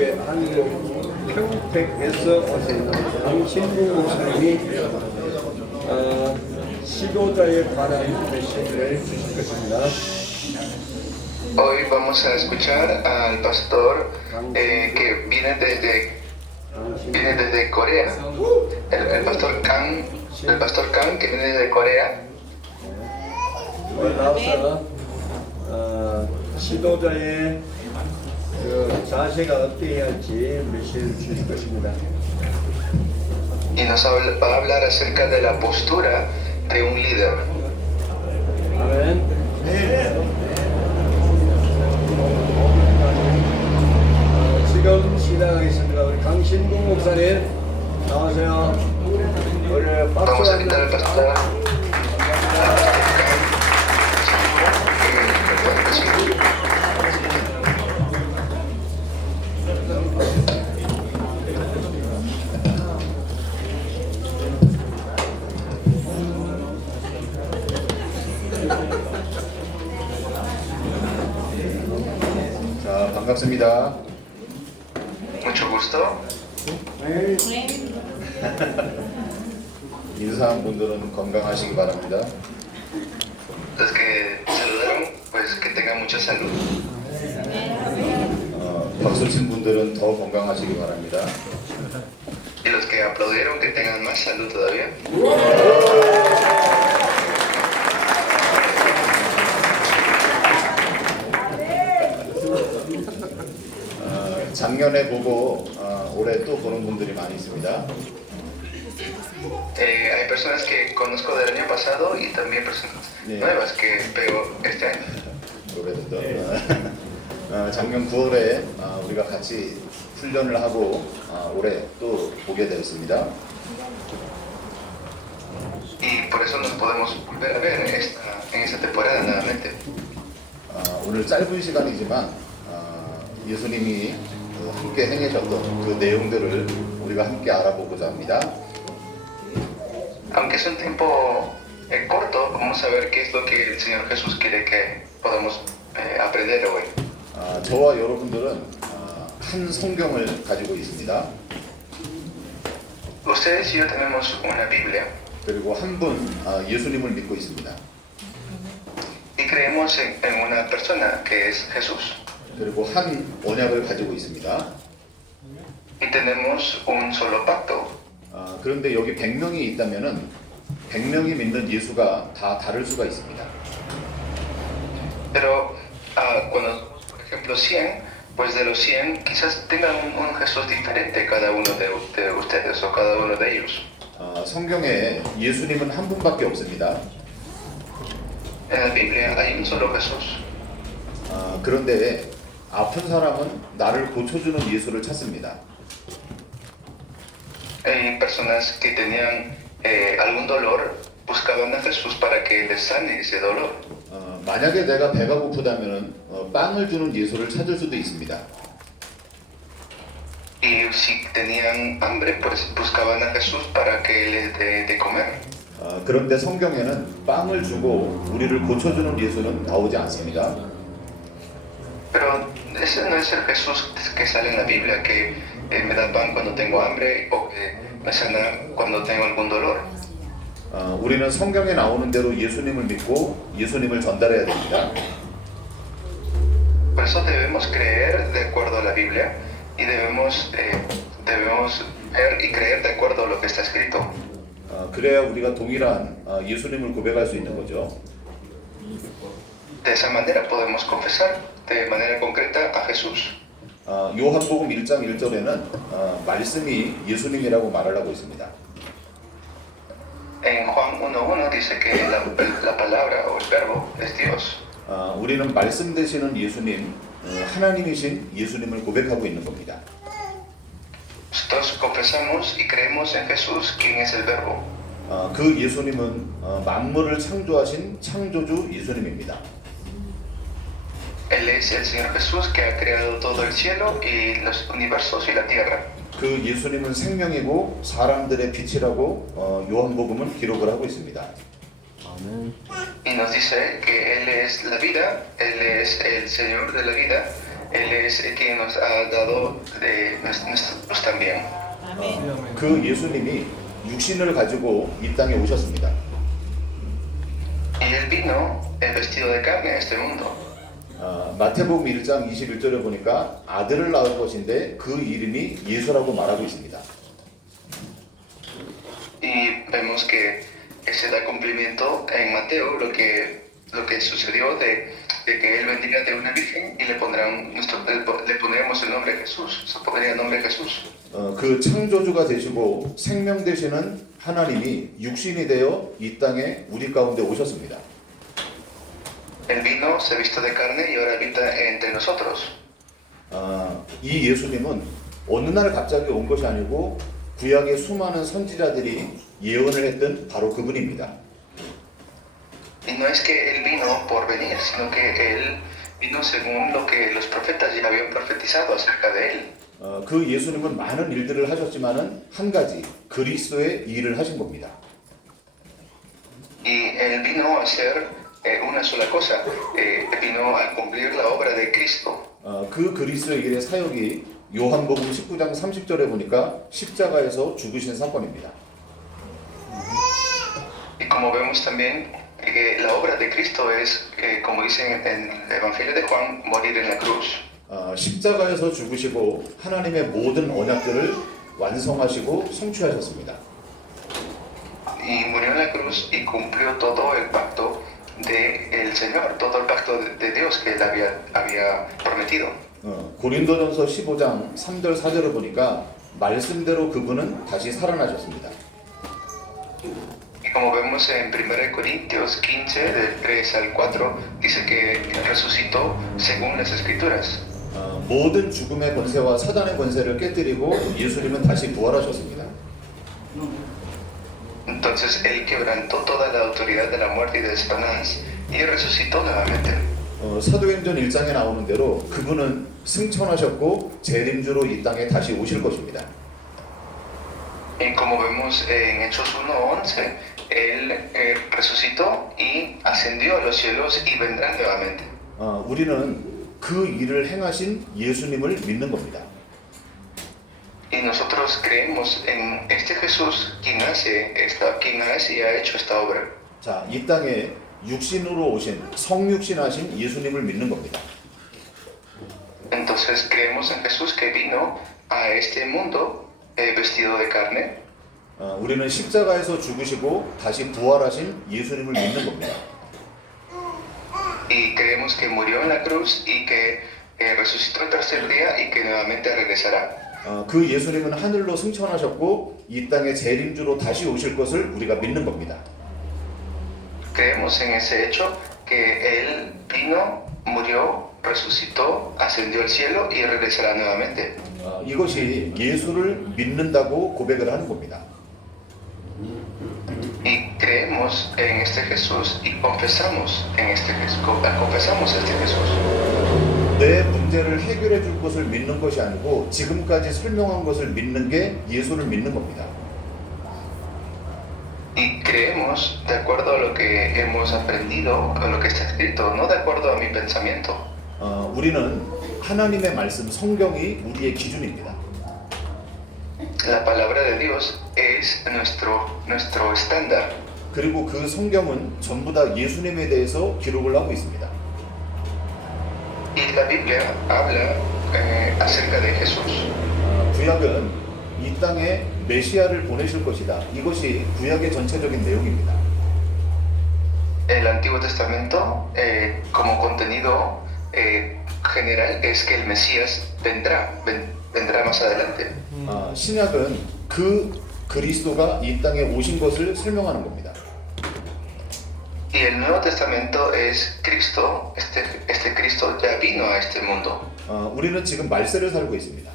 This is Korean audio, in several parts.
미국의 한국 평택에서 오신 강신구 목사님이 지도자에 관한 메시지를 주실 것입니다. Hoy vamos a escuchar al pastor que viene desde Corea, el pastor Kang que viene desde Corea. 나와서 지도자의 그 자세가 어떻게 할지 메시지를 주실 것입니다. Y nos va a hablar acerca de la postura de un líder. 아멘. 지금 시작하겠습니다. 우리 강신구 목사님 나와서요. 우리 박수 Vamos a 한번. invitar al pastor. 자, 반갑습니다. Mucho gusto. 인사한 분들은 건강하시기 바랍니다. Los que saludaron, pues que tengan mucha salud. 박수 친 분들은 더 건강하시기 바랍니다. Y los que aplaudieron, que tengan más salud todavía. 작년에 보고 올해 또 보는 분들이 많이 있습니다. Hay personas que conozco del año pasado y también personas nuevas que veo este año. 올해도 작년 9월에 우리가 같이 훈련을 하고 올해 또 보게 되었습니다. Y por eso nos podemos volver a ver en esta temporada nuevamente. 오늘 짧은 시간이지만 예수님이 함께 행하셨던 그 내용들을 우리가 함께 알아보고자 합니다. Aunque es un tiempo corto, vamos a ver qué es lo que el Señor Jesús quiere que podamos aprender hoy. 저와 여러분들은 한 성경을 가지고 있습니다. Ustedes y yo tenemos una Biblia 그리고 한 분 예수님을 믿고 있습니다. y creemos en una persona que es Jesús. 그리고 한 언약을 가지고 있습니다. Y tenemos un solo pacto. 그런데 여기 100명이 있다면은 100명이 믿는 예수가 다 다를 수가 있습니다. Pero cuando, por ejemplo, 100, pues de los 100 quizás tengan un Jesús diferente cada uno de ustedes o cada uno de ellos. 성경에 예수님은 한 분밖에 없습니다. En la Biblia hay un solo Jesús. 그런데 아픈 사람은 나를 고쳐주는 예수를 찾습니다. Hay personas que tenían algún dolor, buscaban a Jesús para que les sane ese dolor. 만약에 내가 배가 고프다면은 빵을 주는 예수를 찾을 수도 있습니다. Y si tenían hambre, pues buscaban a Jesús para que les dé de comer. 그런데 성경에는 빵을 주고 우리를 고쳐주는 예수는 나오지 않습니다. Pero ese no es el Jesús que sale en la Biblia, que me da pan cuando tengo hambre o que me sana cuando tengo algún dolor. 우리는 성경에 나오는 대로 예수님을 믿고 예수님을 전달해야 됩니다. Por eso debemos creer de acuerdo a la Biblia y debemos ver y creer de acuerdo a lo que está escrito. 그래야 우리가 동일한 예수님을 고백할 수 있는 거죠. De esa manera podemos confesar de manera concreta a Jesús. 요한복음 1장 1절에는 말씀이 예수님이라고 말을 하고 있습니다. En Juan 1:1 dice que la palabra o el verbo es Dios. 우리는 말씀 되시는 예수님, 하나님이신 예수님을 고백하고 있는 겁니다. Nosotros confesamos y creemos en Jesús, quien es el verbo. 그 예수님은 만물을 창조하신 창조주 예수님입니다. Él es el Señor Jesús que ha creado todo el cielo y los universos y la tierra. 그 예수님은 생명이고 사람들의 빛이라고 요한복음은 기록을 하고 있습니다. Y nos dice que Él es la vida, Él es el Señor de la vida Él es el que nos ha dado de nosotros también. 그 예수님이 육신을 가지고 이 땅에 오셨습니다. Y Él vino vestido de carne a este mundo. 마태복음 1장 21절에 보니까 아들을 낳을 것인데 그 이름이 예수라고 말하고 있습니다. Y vemos que se da cumplimiento en Mateo lo que sucedió de que Él vendría de una virgen y le pondremos el nombre Jesús, se pondría el nombre Jesús. 그 창조주가 되시고 생명 되시는 하나님이 육신이 되어 이 땅에 우리 가운데 오셨습니다. Él vino, se vistió de carne y ahora habita entre nosotros. 이 예수님은 어느 날 갑자기 온 것이 아니고 구약의 수많은 선지자들이 예언을 했던 바로 그분입니다. Y no es que Él vino por venir, sino que Él vino según lo que los profetas ya habían profetizado acerca de Él. 그 예수님은 많은 일들을 하셨지만은 한 가지 그리스도의 일을 하신 겁니다. Y Él vino a hacer una sola cosa, vino a cumplir la obra de Cristo. 그 그리스도의 일의 사역이 요한복음 19장 30절에 보니까 십자가에서 죽으신 사건입니다. Y como vemos también, la obra de Cristo es, como dicen en el Evangelio de Juan, morir en la cruz. 십자가에서 죽으시고 하나님의 모든 언약들을 완성하시고 성취하셨습니다. Y murió en la cruz y cumplió todo el pacto del Señor, todo el pacto de Dios que Él había prometido. 고린도전서 15장 3절 4절을 보니까 말씀대로 그분은 다시 살아나셨습니다. Y como vemos en 1 Corintios 15, del 3 al 4, dice que resucitó según las Escrituras. 모든 죽음의 권세와 사단의 권세를 깨뜨리고 예수님은 다시 부활하셨습니다. Entonces Él quebrantó toda la autoridad de la muerte y de Satanás y resucitó nuevamente. 사도행전 1장에 나오는 대로 그분은 승천하셨고 재림주로 이 땅에 다시 오실 것입니다. Y como vemos en Hechos 1:11, Él resucitó y ascendió a los cielos y vendrá nuevamente. 우리는 그 일을 행하신 예수님을 믿는 겁니다. Y nosotros creemos en este Jesús quien hace y ha hecho esta obra. 자, 이 땅에 육신으로 오신 성육신하신 예수님을 믿는 겁니다. Entonces creemos en Jesús que vino a este mundo vestido de carne. 우리는 십자가에서 죽으시고 다시 부활하신 예수님을 믿는 겁니다. Y creemos que murió en la cruz y que resucitó el tercer día y que nuevamente regresará. 그 예수님은 하늘로 승천하셨고 이 땅에 재림주로 다시 오실 것을 우리가 믿는 겁니다. Creemos en ese hecho que Él vino, murió, resucitó, ascendió al cielo y regresará nuevamente. 이것이 예수를 믿는다고 고백을 하는 겁니다. Y creemos en este Jesús y confesamos este Jesús. 내 문제를 해결해 줄 것을 믿는 것이 아니고 지금까지 설명한 것을 믿는 게 예수를 믿는 겁니다. Y creemos de acuerdo a lo que hemos aprendido, a lo que está escrito, no de acuerdo a mi pensamiento. 우리는 하나님의 말씀 성경이 우리의 기준입니다. La palabra de Dios es nuestro estándar. 그리고 그 성경은 전부 다 예수님에 대해서 기록을 하고 있습니다. Y la Biblia habla acerca de Jesús. 구약은 이 땅에 메시아를 보내실 것이다. 이것이 구약의 전체적인 내용입니다. El Antiguo Testamento, como contenido general, es que el Mesías vendrá más adelante. 신약은 그 그리스도가 이 땅에 오신 것을 설명하는 겁니다. Y el Nuevo Testamento es Cristo, este Cristo ya vino a este mundo. 우리는 지금 말세를 살고 있습니다.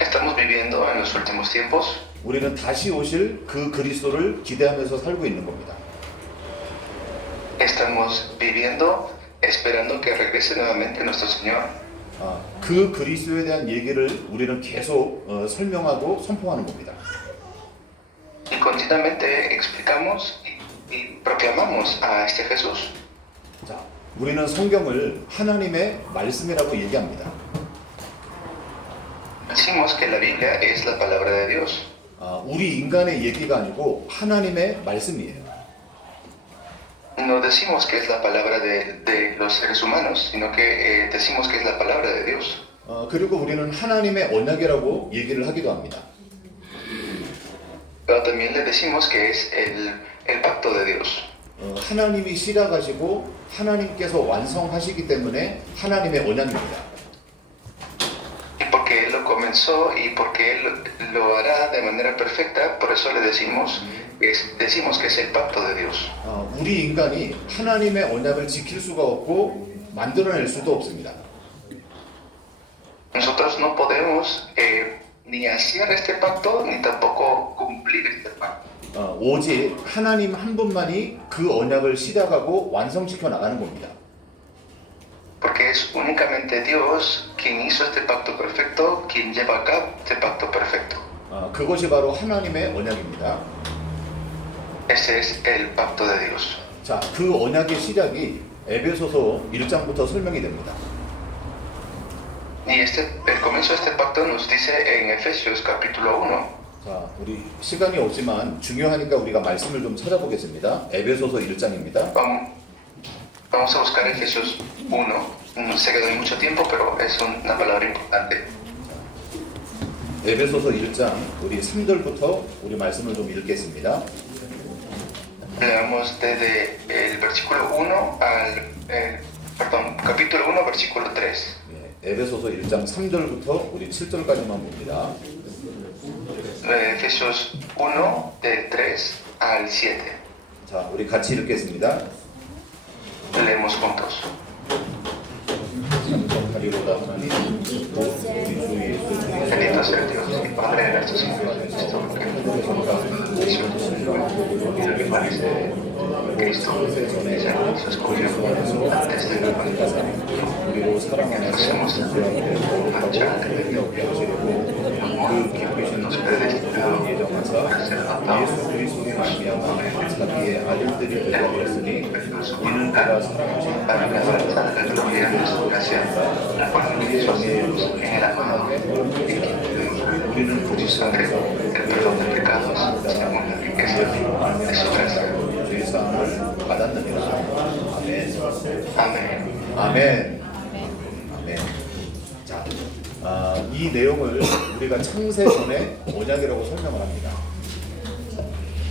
Estamos viviendo en los últimos tiempos. 우리는 다시 오실 그 그리스도를 기대하면서 살고 있는 겁니다. Estamos viviendo esperando que regrese nuevamente nuestro Señor. 그 그리스도에 대한 얘기를 우리는 계속 설명하고 선포하는 겁니다. Y continuamente explicamos y proclamamos a este Jesús. 자, 우리는 성경을 하나님의 말씀이라고 얘기합니다. Decimos que la Biblia es la palabra de Dios. 우리 인간의 얘기가 아니고 하나님의 말씀이에요. No decimos que es la palabra de los seres humanos, sino que decimos que es la palabra de Dios. 그리고 우리는 하나님의 언약이라고 얘기를 하기도 합니다. Pero también le decimos que es el pacto de Dios. 하나님이 시작하시고 하나님께서 완성하시기 때문에 하나님의 언약입니다. Y porque Él lo comenzó y porque Él lo hará de manera perfecta, por eso le decimos que es el pacto de Dios. 우리 인간이 하나님의 언약을 지킬 수가 없고 만들어낼 수도 없습니다. Nosotros no podemos ni hacer este pacto ni tampoco cumplir este pacto. 오직 하나님 한 분만이 그 언약을 시작하고 완성시켜 나가는 겁니다. Porque es únicamente Dios quien hizo este pacto perfecto, quien lleva a cabo este pacto perfecto. 그것이 바로 하나님의 언약입니다. Ese es el pacto de Dios. 자, 그 언약의 시작이 에베소서 1장부터 설명이 됩니다. Y el comienzo de este pacto nos dice en Efesios capítulo 1. 자, 우리 시간이 없지만 중요하니까 우리가 말씀을 좀 찾아보겠습니다. 에베소서 1장입니다. Vamos a buscar Efesios 1. No sé que doy mucho tiempo, pero es una palabra importante. 에베소서 1장 우리 3절부터 우리 말씀을 좀 읽겠습니다. Leamos desde el versículo 1 capítulo 1, versículo 3. 에베소서 1장 3절부터 우리 7절까지만 봅니다. Efesios 1, del 3 al 7. 자, 우리 같이 읽겠습니다. Leemos juntos. 참석하리로다 하나님 곧 우리 주 예수 Bendito sea Dios y Padre de nuestro Señor Jesucristo, que parece Cristo se escogió antes de la humanidad. 우리로 사랑하는 Hacemos mancha 그 기쁘신 nos predestinado 예정하사 a ser 예수 adoptados 그리스도의 말미암아 자기의 아들들이 되어버렸으니 이는 그가 사랑하신 para la verdad de la gloria de su gracia, conforme a Jesús en el amado, 우리는 su sangre, el perdón de pecados, según la riqueza de su gracia. 죄사함을 받았느니라. 아멘. Amén. 아멘. 아멘. 자, 이 내용을 우리가 창세 전에 언약이라고 설명을 합니다.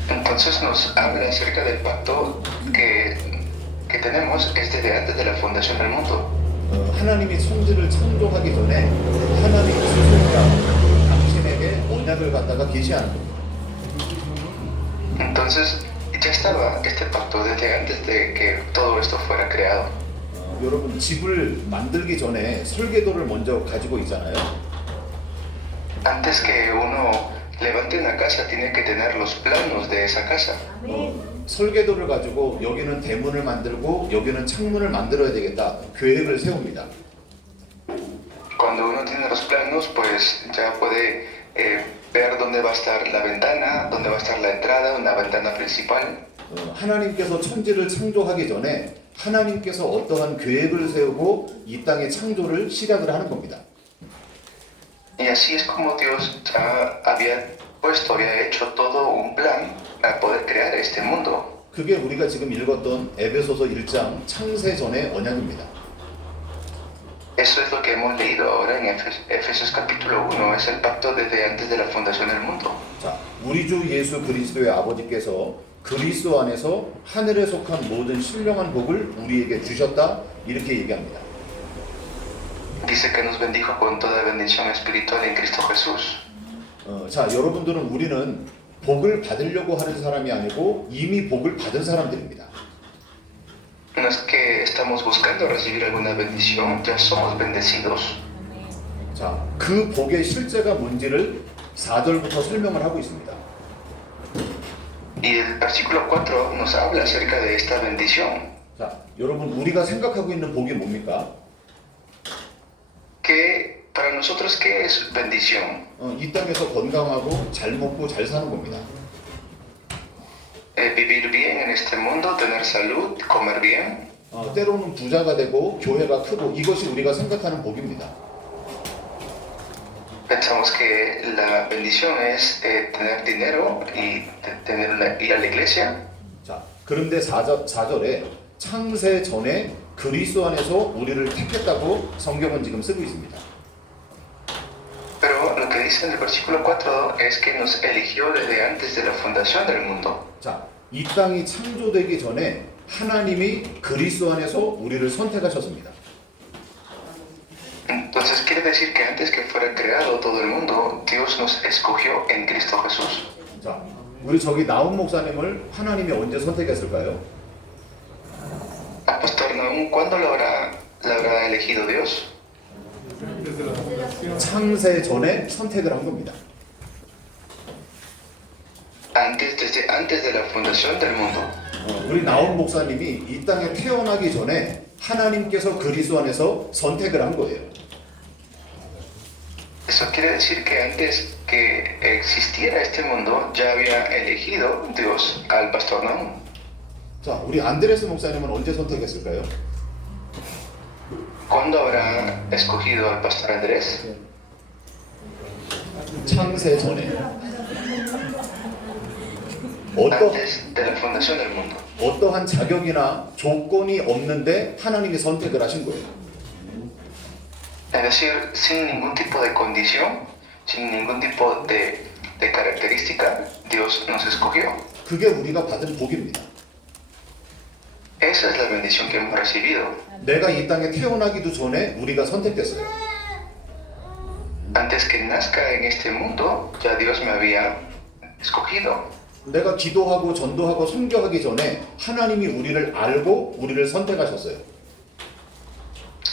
Entonces nos habla acerca del pacto que tenemos desde antes de la fundación del mundo. 하나님이 천지를 창조하기 전에 하나님 스스로가 당신에게 언약을 갖다가 계시하는 겁니다. Entonces ya estaba este pacto desde antes de que todo esto fuera creado. 여러분 집을 만들기 전에 설계도를 먼저 가지고 있잖아요. Antes que uno levante una casa tiene que tener los planos de esa casa. 설계도를 가지고 여기는 대문을 만들고 여기는 창문을 만들어야 되겠다. 계획을 세웁니다. Cuando uno tiene los planos, pues ya puede ver dónde va a estar la ventana, dónde va a estar la entrada, una ventana principal. 하나님께서 천지를 창조하기 전에 하나님께서 어떠한 계획을 세우고 이 땅의 창조를 시작을 하는 겁니다. Y así es como Dios ya había hecho todo un plan para poder crear este mundo. 그게 우리가 지금 읽었던 에베소서 1장 창세 전의 언약입니다. Eso es lo que hemos leído ahora en Efesios capítulo 1, es el pacto desde antes de la fundación del mundo. 자, 우리 주 예수 그리스도의 아버지께서 그리스도 안에서 하늘에 속한 모든 신령한 복을 우리에게 주셨다 이렇게 얘기합니다. Dice que nos bendijo con toda bendición espiritual en Cristo Jesús. 자, 여러분들은 우리는 복을 받으려고 하는 사람이 아니고 이미 복을 받은 사람들입니다. No es que estamos buscando recibir alguna bendición, ya somos bendecidos. 자, 그 복의 실제가 뭔지를 4절부터 설명을 하고 있습니다. Y el versículo 4 nos habla acerca de esta bendición. 자, 여러분 우리가 생각하고 있는 복이 뭡니까? Que para nosotros, ¿qué es bendición? 이 땅에서 건강하고 잘 먹고 잘 사는 겁니다. Vivir bien en este mundo, tener salud, comer bien. 때로는 부자가 되고 교회가 크고 이것이 우리가 생각하는 복입니다. Pensamos que la bendición es tener dinero y ir a la iglesia. 자, 그런데 4절에 창세 전에 그리스도 안에서 우리를 택했다고 성경은 지금 쓰고 있습니다. Pero lo que dice en el versículo 4 es que nos eligió desde antes de la fundación del mundo. 자, 이 땅이 창조되기 전에 하나님이 그리스도 안에서 우리를 선택하셨습니다. Entonces quiere decir que antes que fuera creado todo el mundo, Dios nos escogió en Cristo Jesús. 자, 우리 저기 나훈 목사님을 하나님이 언제 선택했을까요? Al pastor Nahum, ¿cuándo la habrá elegido Dios? 창세 전에 선택을 한 겁니다. Desde antes de la fundación del mundo. 우리 나훈 목사님이 이 땅에 태어나기 전에 하나님께서 그리스도 안에서 선택을 한 거예요. Eso quiere decir que antes que existiera este mundo, ya había elegido Dios al pastor Nahum. 자, 우리 안드레스 목사님은 언제 선택했을까요? ¿Cuándo habrá escogido al pastor Andrés? 창세 전에. Antes de la fundación del mundo. 어떠한 자격이나 조건이 없는데 하나님이 선택을 하신 거예요. Es decir, sin ningún tipo de condición, sin ningún tipo de característica, Dios nos escogió. 그게 우리가 받은 복입니다. Esa es la bendición que hemos recibido. 내가 이 땅에 태어나기도 전에 우리가 선택됐어요. Antes que nazca en este mundo, ya Dios me había escogido. 내가 기도하고 전도하고 선교하기 전에 하나님이 우리를 알고 우리를 선택하셨어요.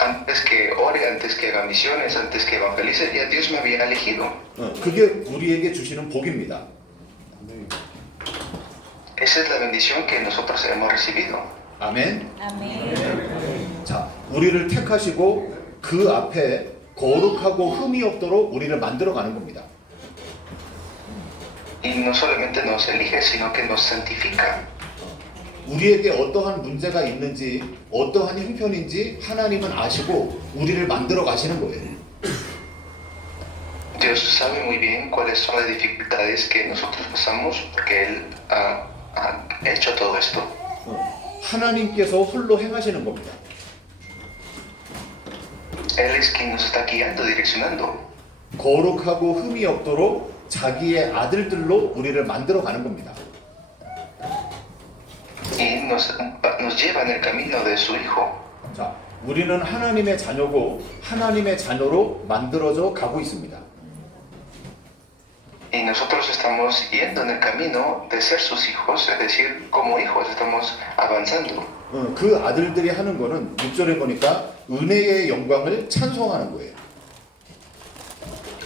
Antes que ore, antes que haga misiones, antes que evangelice, ya Dios me había elegido. 그게 우리에게 주시는 복입니다. Esa es la bendición que nosotros hemos recibido. 아멘. 아멘. 자, 우리를 택하시고 그 앞에 거룩하고 흠이 없도록 우리를 만들어가는 겁니다. Y no solamente nos elige, sino que nos santifica. 우리에게 어떠한 문제가 있는지 어떠한 형편인지 하나님은 아시고 우리를 만들어 가시는 거예요. Dios sabe muy bien cuáles son las dificultades que nosotros pasamos porque Él ha hecho todo esto. 하나님께서 홀로 행하시는 겁니다. Él es quien nos está guiando, direccionando. 거룩하고 흠이 없도록 자기의 아들들로 우리를 만들어 가는 겁니다. Y nos lleva en el camino de su Hijo. 자, 우리는 하나님의 자녀고 하나님의 자녀로 만들어져 가고 있습니다. Y nosotros estamos yendo en el camino de ser sus hijos, es decir, como hijos estamos avanzando. 그 아들들이 하는 거는 6절에 보니까 은혜의 영광을 찬송하는 거예요.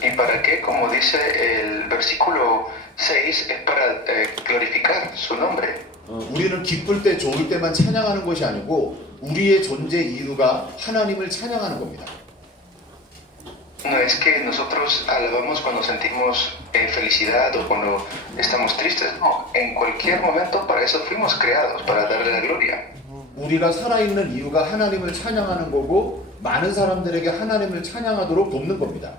¿Y para qué? Como dice el versículo 6, es para glorificar su nombre. 우리는 기쁠 때 좋을 때만 찬양하는 것이 아니고 우리의 존재 이유가 하나님을 찬양하는 겁니다. No es que nosotros alabamos cuando sentimos felicidad o cuando estamos tristes, no. En cualquier momento para eso fuimos creados, para darle la gloria. 우리가 살아있는 이유가 하나님을 찬양하는 거고 많은 사람들에게 하나님을 찬양하도록 돕는 겁니다.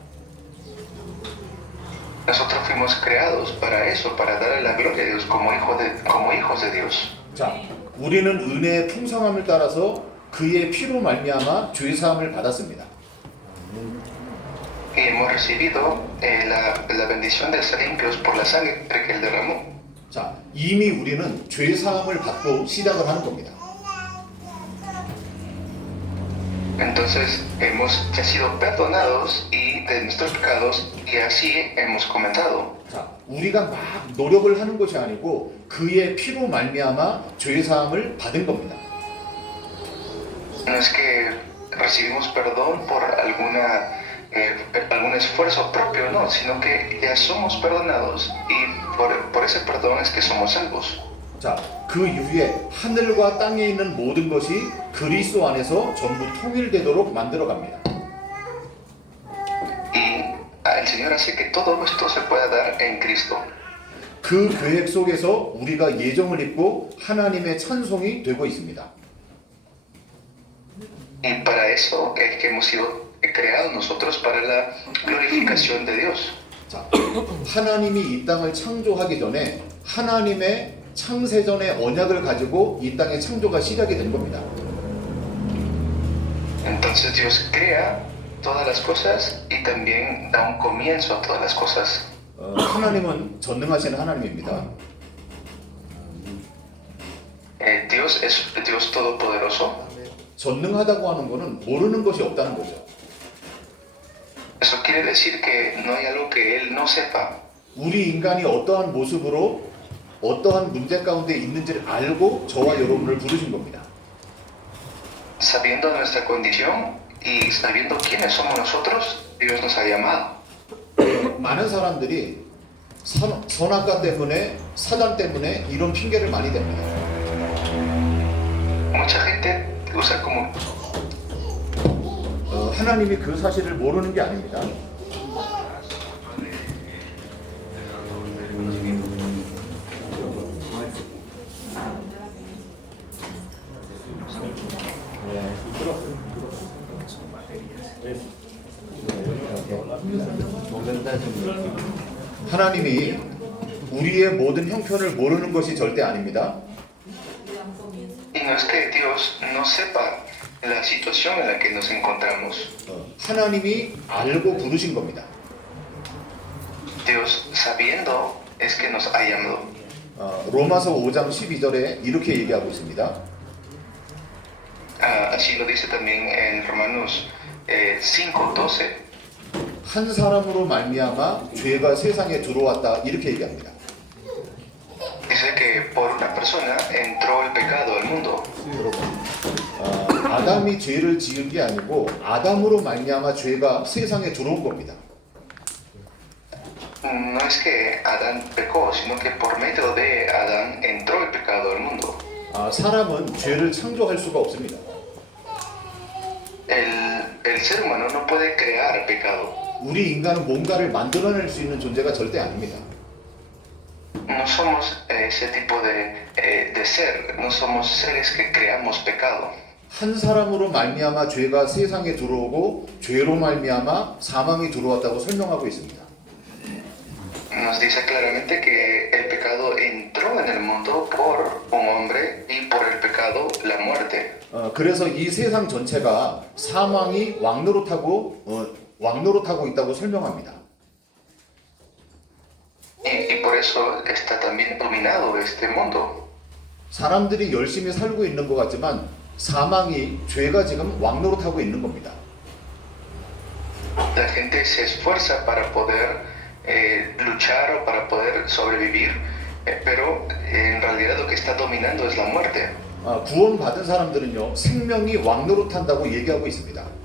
Nosotros fuimos creados para eso, para darle la gloria a Dios como hijos de Dios. 자, 우리는 은혜의 풍성함을 따라서 그의 피로 말미암아 죄 사함을 받았습니다. Y hemos recibido la bendición de ser limpios por la sangre que Él derramó. 자, 이미 우리는 죄 사함을 받고 시작을 하는 겁니다. Entonces hemos sido perdonados y de nuestros pecados y así hemos comenzado. 자, 우리가 막 노력을 하는 것이 아니고 그의 피로 말미암아 죄 사함을 받은 겁니다. No es que recibimos perdón por algún esfuerzo propio, no, sino que ya somos perdonados y por ese perdón es que somos salvos. 자, 그 이후에 하늘과 땅에 있는 모든 것이 그리스도 안에서 전부 통일되도록 만들어 갑니다. Y el Señor hace que todo esto se pueda dar en Cristo. 그 계획 속에서 우리가 예정을 입고 하나님의 찬송이 되고 있습니다. Y para eso es que hemos sido creados nosotros para la glorificación de Dios. 자, 하나님이 이 땅을 창조하기 전에 하나님의 창세전의 언약을 가지고 이 땅의 창조가 시작이 된 겁니다. Entonces Dios crea todas las cosas y también da un comienzo a todas las cosas. 하나님은 전능하신 하나님입니다. Dios es Dios todopoderoso. 전능하다고 하는 것은 모르는 것이 없다는 거죠. Eso quiere decir que no hay algo que Él no sepa. 우리 인간이 어떠한 모습으로 어떠한 문제 가운데 있는지를 알고 저와 여러분을 부르신 겁니다. Sabiendo nuestra condición y sabiendo quiénes somos nosotros, Dios nos ha llamado. 많은 사람들이 선악과 때문에 사단 때문에 이런 핑계를 많이 댑니다. Mucha gente usa como 하나님이 그 사실을 모르는 게 아닙니다. 하나님이 우리의 모든 형편을 모르는 것이 절대 아닙니다. y no es que Dios no sepa la situación en la que nos encontramos. 하나님이 알고 부르신 겁니다. Dios sabiendo es que nos ha llamado. 로마서 5장 12절에 이렇게 얘기하고 있습니다. Así lo dice también en Romanos 5:12. 한 사람으로 말미암아 죄가 세상에 들어왔다 이렇게 얘기합니다. Dice que por una persona entró el pecado al mundo. 여러분, 아담이 죄를 지은 게 아니고 아담으로 말미암아 죄가 세상에 들어온 겁니다. No es que Adán pecó, sino que por medio de Adán entró el pecado al mundo. 사람은 죄를 창조할 수가 없습니다. El ser humano no puede crear pecado. 우리 인간은 뭔가를 만들어낼 수 있는 존재가 절대 아닙니다. No somos ese tipo de ser, no somos seres que creamos pecado. 한 사람으로 말미암아 죄가 세상에 들어오고 죄로 말미암아 사망이 들어왔다고 설명하고 있습니다. Nos dice claramente que el pecado entró en el mundo por un hombre y por el pecado la muerte. 그래서 이 세상 전체가 사망이 왕노릇하고 있다고 설명합니다. Y por eso está también dominado este mundo. 사람들이 열심히 살고 있는 것 같지만 사망이 죄가 지금 왕노릇하고 있는 겁니다. La gente se esfuerza para poder luchar o para poder sobrevivir, pero en realidad lo que está dominando es la muerte. 구원받은 사람들은요 생명이 왕노릇한다고 얘기하고 있습니다.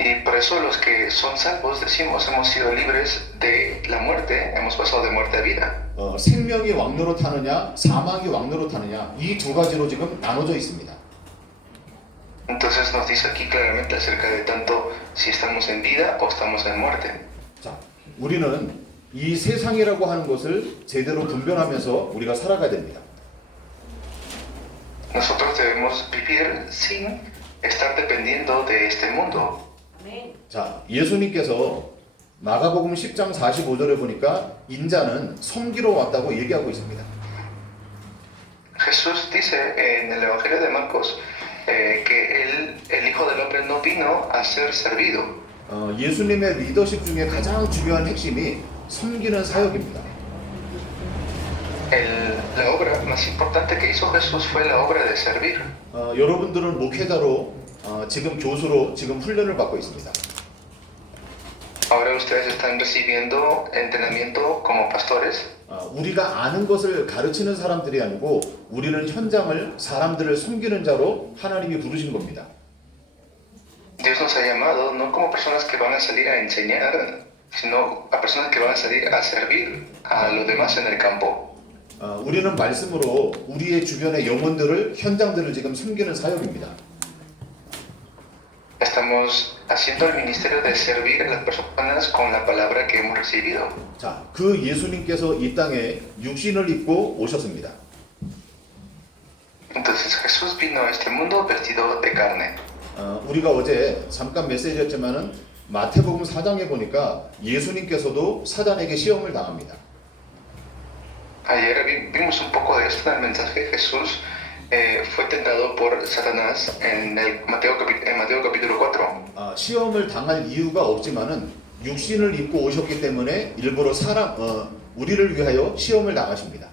Y por eso los que son salvos decimos hemos sido libres de la muerte, hemos pasado de muerte a vida. 생명이 왕노릇하느냐 사망이 왕노릇하느냐 이 두 가지로 지금 나눠져 있습니다. Entonces nos dice aquí claramente acerca de tanto si estamos en vida o estamos en muerte. 자, 우리는 이 세상이라고 하는 것을 제대로 분별하면서 우리가 살아가야 됩니다. Nosotros debemos vivir sin estar dependiendo de este mundo. 자, 예수님께서 마가복음 10장 45절에 보니까 인자는 섬기러 왔다고 얘기하고 있습니다. Jesús dice en el Evangelio de Marcos que el Hijo del Hombre no vino a ser servido. 예수님의 리더십 중에 가장 중요한 핵심이 섬기는 사역입니다. La obra más importante que hizo Jesús fue la obra de servir. 여러분들은 목회자로 지금 교수로 지금 훈련을 받고 있습니다. Ahora ustedes están recibiendo entrenamiento como pastores. 우리가 아는 것을 가르치는 사람들이 아니고 우리는 현장을 사람들을 섬기는 자로 하나님이 부르신 겁니다. Dios nos ha llamado no como personas que van a salir a enseñar, sino a personas que van a salir a servir a los demás en el campo. 우리는 말씀으로 우리의 주변의 영혼들을 현장들을 지금 섬기는 사역입니다. Estamos haciendo el ministerio de servir a las personas con la palabra que hemos recibido. 자, 그 예수님께서 이 땅에 육신을 입고 오셨습니다. Entonces Entonces Jesús vino a este mundo vestido de carne. 우리가 어제 잠깐 메시지였지만은 마태복음 4장에 보니까 예수님께서도 사단에게 시험을 당합니다. Ayer vimos un poco de esto en el mensaje. Jesús fue tentado por Satanás en Mateo capítulo 4. 시험을 당할 이유가 없지만은 육신을 입고 오셨기 때문에 일부러 우리를 위하여 시험을 당하십니다.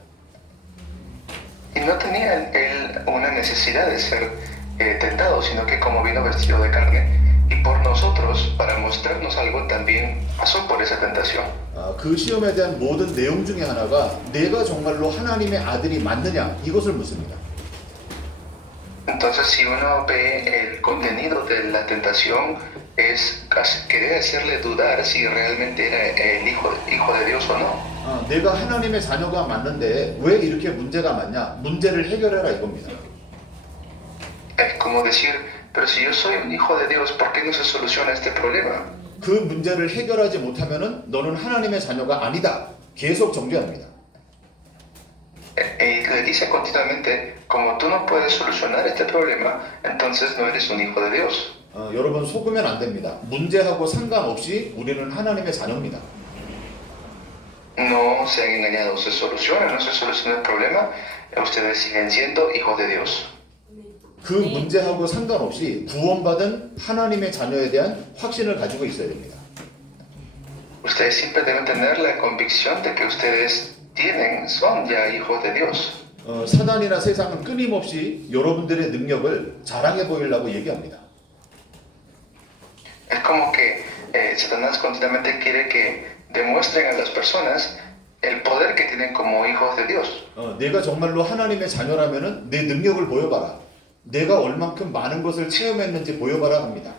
Y no tenía él una necesidad de ser tentado, sino que como vino vestido de carne y por nosotros, para mostrarnos algo, también pasó por esa tentación. 그 시험에 대한 모든 내용 중에 하나가 내가 정말로 하나님의 아들이 맞느냐 이것을 묻습니다. Entonces, si uno ve el contenido de la tentación, es querer hacerle dudar si realmente era el hijo de Dios o no. 내가 하나님의 자녀가 맞는데 왜 이렇게 문제가 많냐? 문제를 해결해라 이겁니다. Es como decir, pero si yo soy un hijo de Dios, ¿por qué no se soluciona este problema? 그 문제를 해결하지 못하면은 너는 하나님의 자녀가 아니다. 계속 정죄합니다. Y le dice continuamente, como tú no puedes solucionar este problema, entonces no eres un hijo de Dios. 여러분 속으면 안 됩니다. 문제하고 상관없이 우리는 하나님의 자녀입니다. No se han engañado, se soluciona o no se soluciona el problema, ustedes siguen siendo hijos de Dios. 그 문제하고 상관없이 구원받은 하나님의 자녀에 대한 확신을 가지고 있어야 됩니다. Ustedes siempre deben tener la convicción de que ustedes son ya hijos de Dios. 사단이나 세상은 끊임없이 여러분들의 능력을 자랑해 보이려고 얘기합니다. Es como que Satanás continuamente quiere que demuestren a las personas el poder que tienen como hijos de Dios. 내가 정말로 하나님의 자녀라면은 내 능력을 보여봐라. 내가 얼만큼 많은 것을 체험했는지 보여봐라 합니다.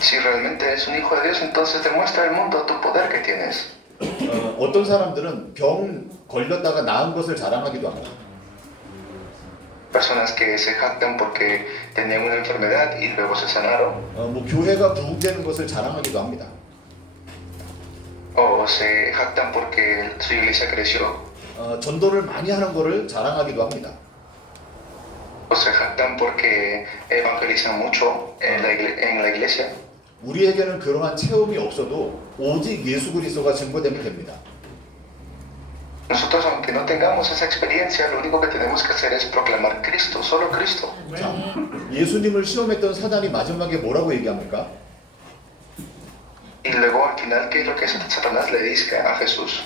Si realmente es un hijo de Dios, entonces demuestra al mundo tu poder que tienes. 어떤 사람들은 병 걸렸다가 나은 것을 자랑하기도 합니다. Personas que se jactan porque tenían una enfermedad y luego se sanaron. 교회가 부흥되는 것을 자랑하기도 합니다. O se jactan porque su iglesia creció. 전도를 많이 하는 것을 자랑하기도 합니다. O se jactan porque evangelizan mucho en la iglesia. 우리에게는 그러한 체험이 없어도 오직 예수 그리스도가 증거되면 됩니다. Nosotros, aunque no tengamos esa experiencia, lo único que tenemos que hacer es proclamar Cristo, solo Cristo. 자, 예수님을 시험했던 사단이 마지막에 뭐라고 얘기합니까? Y luego al final, ¿qué es lo que Satanás le dice a Jesús?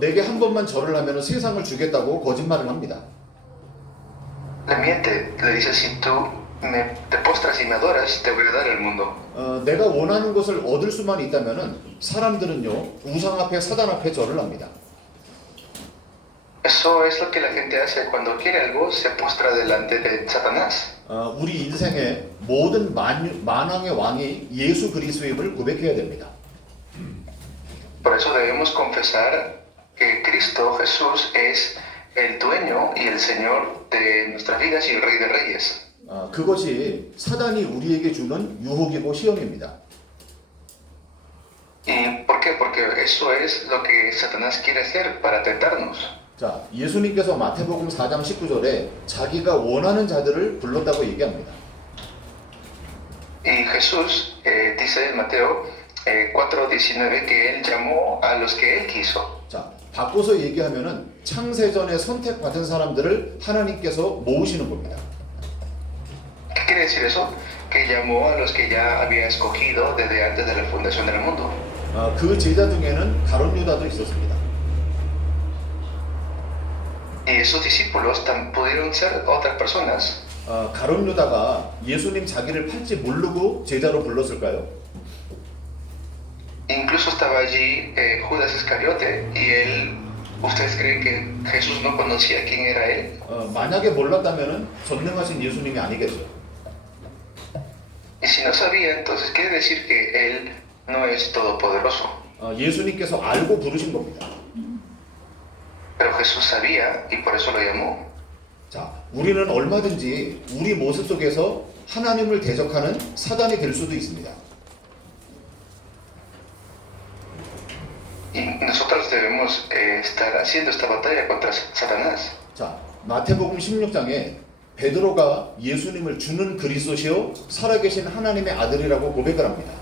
내게 한 번만 절을 하면 세상을 주겠다고 거짓말을 합니다. Le miente, le dice, si tú te postras y me adoras, te voy a dar el mundo. 내가 원하는 것을 얻을 수만 있다면은 사람들은요 우상 앞에 사단 앞에 절을 합니다. Eso es lo que la gente hace cuando quiere algo, se postra delante de Satanás. 우리 인생의 모든 만왕의 왕이 예수 그리스도임을 고백해야 됩니다. Por eso debemos confesar que Cristo Jesús es el dueño y el Señor de nuestras vidas y el Rey de Reyes. 그것이 사단이 우리에게 주는 유혹이고 시험입니다. ¿Y por qué? Porque eso es lo que Satanás quiere hacer para tentarnos. 자, 예수님께서 마태복음 4장 19절에 자기가 원하는 자들을 불렀다고 얘기합니다. Y Jesús dice en Mateo 4:19 que él llamó a los que él quiso. 자, 바꿔서 얘기하면은 창세전에 선택받은 사람들을 하나님께서 모으시는 겁니다. ¿Qué quiere decir eso? Que llamó a los que ya había escogido desde antes de la fundación del mundo. 그 제자 중에는 가룟 유다도 있었습니다. Y esos discípulos pudieron ser otras personas. 가룟 유다가 예수님 자기를 팔지 모르고 제자로 불렀을까요? Incluso estaba allí Judas Iscariote y él, ¿ustedes creen que Jesús no conocía quién era él? 만약에 몰랐다면은 전능하신 예수님이 아니겠죠. Y si no sabía, entonces quiere decir que él no es todopoderoso. 예수님께서 알고 부르신 겁니다. Pero Jesús sabía y por eso lo llamó. 자, 우리는 얼마든지 우리 모습 속에서 하나님을 대적하는 사단이 될 수도 있습니다. Y nosotros debemos estar haciendo esta batalla contra Satanás. 자, 마태복음 16장에 베드로가 예수님을 주는 그리스도시요 살아계신 하나님의 아들이라고 고백을 합니다.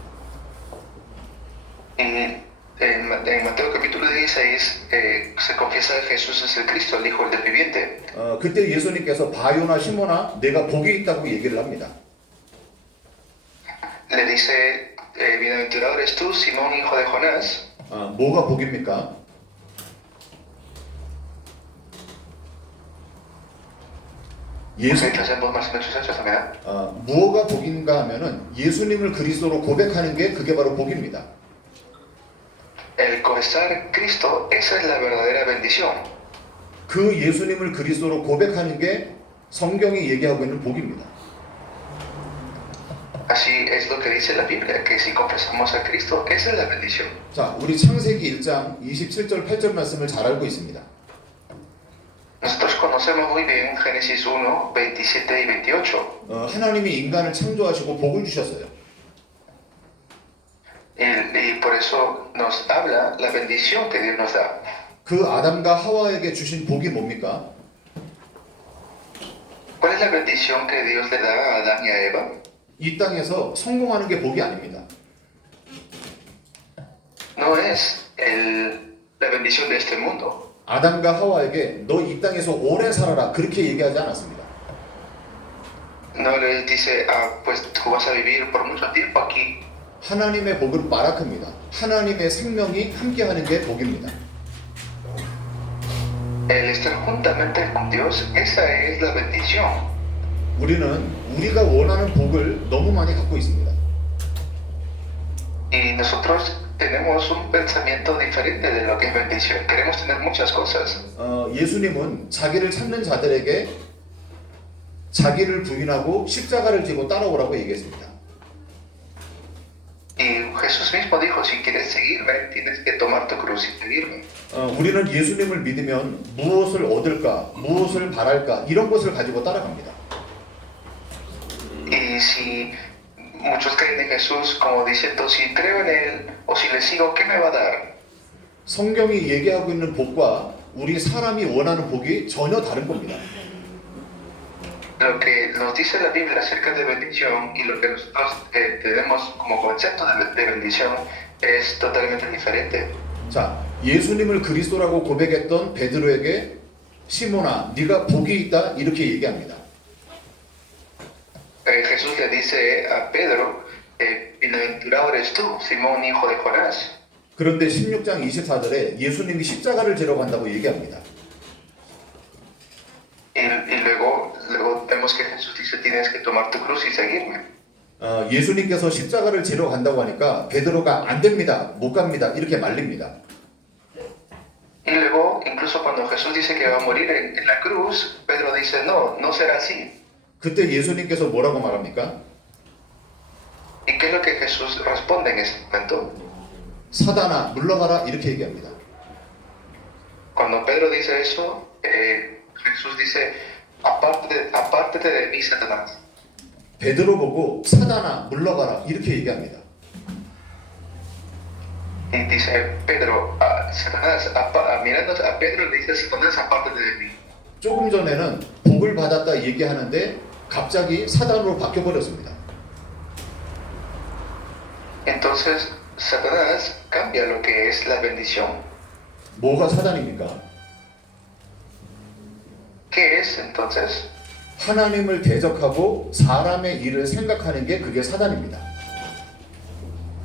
En Mateo capítulo 16 se confiesa que Jesús es el Cristo, el Hijo del Dios viviente. 그때 예수님께서 바요나 시몬아 내가 복이 있다고 얘기를 합니다. Le dice, bienaventurado eres tú, Simón, hijo de Jonás. 뭐가 복입니까? 예수 Entonces vos más o menos hechos también. 무엇가 복인가 하면은 예수님을 그리스도로 고백하는 게 그게 바로 복입니다. El confesar Cristo, esa es la verdadera bendición. 그 예수님을 그리스도로 고백하는 게 성경이 얘기하고 있는 복입니다. Así es lo que dice la Biblia, que si confesamos a Cristo, esa es la bendición. 자, 우리 창세기 1장 27절 8절 말씀을 잘 알고 있습니다. Nosotros conocemos muy bien Génesis 1, 27 y 28. 하나님이 인간을 창조하시고 복을 주셨어요. Y por eso nos habla la bendición que Dios nos da. 그 아담과 하와에게 주신 복이 뭡니까? ¿Cuál es la bendición que Dios le da a Adán y a Eva? 이 땅에서 성공하는 게 복이 아닙니다. No es la bendición de este mundo. 아담과 하와에게 너 이 땅에서 오래 살아라 그렇게 얘기하지 않았습니다. No les dice, pues tú vas a vivir por mucho tiempo aquí. 하나님의 복은 바라크입니다. 하나님의 생명이 함께하는 게 복입니다. El estar juntamente con Dios, esa es la bendición. 우리는 우리가 원하는 복을 너무 많이 갖고 있습니다. Y nosotros tenemos un pensamiento diferente de lo que es bendición. Queremos tener muchas cosas. 예수님은 자기를 찾는 자들에게 자기를 부인하고 십자가를 지고 따라오라고 얘기했습니다. Y Jesús mismo dijo, si quieres seguirme, tienes que tomar tu cruz y seguirme. 우리는 예수님을 믿으면 무엇을 얻을까, 무엇을 바랄까 이런 것을 가지고 따라갑니다. Y si muchos creen en Jesús como diciendo, si creo en Él o si le sigo, ¿qué me va a dar? 성경이 얘기하고 있는 복과 우리 사람이 원하는 복이 전혀 다른 겁니다. Lo que nos dice la Biblia acerca de bendición y lo que nosotros tenemos como concepto de bendición es totalmente diferente. 자, 예수님을 그리스도라고 고백했던 베드로에게 시몬아, 네가 복이 있다 이렇게 얘기합니다. Jesús le dice a Pedro, bienaventurado eres tú, Simón, hijo de Jonás. 그런데 16장 24절에 예수님이 십자가를 지러 간다고 얘기합니다. Y luego vemos que Jesús dice, tienes que tomar tu cruz y seguirme. 예수님께서 십자가를 지러 간다고 하니까 베드로가 안 됩니다, 못 갑니다 이렇게 말립니다. Y luego, incluso cuando Jesús dice que va a morir en la cruz, Pedro dice, no, no será así. 그때 예수님께서 뭐라고 말합니까? ¿Y qué es lo que Jesús responde en ese momento? 사단아 물러가라 이렇게 얘기합니다. Cuando Pedro dice eso, Jesús dice, apártate de mí, Satanás. 베드로 보고 사단아 물러가라 이렇게 얘기합니다. Y dice Pedro, Satanás, mirando a Pedro le dice, Satanás, apártate de mí. 조금 전에는 복을 받았다 얘기하는데 갑자기 사단으로 바뀌어버렸습니다. Entonces, Satanás cambia lo que es la bendición. 뭐가 사단입니까? ¿Qué es entonces? 하나님을 대적하고 사람의 일을 생각하는 게 그게 사단입니다.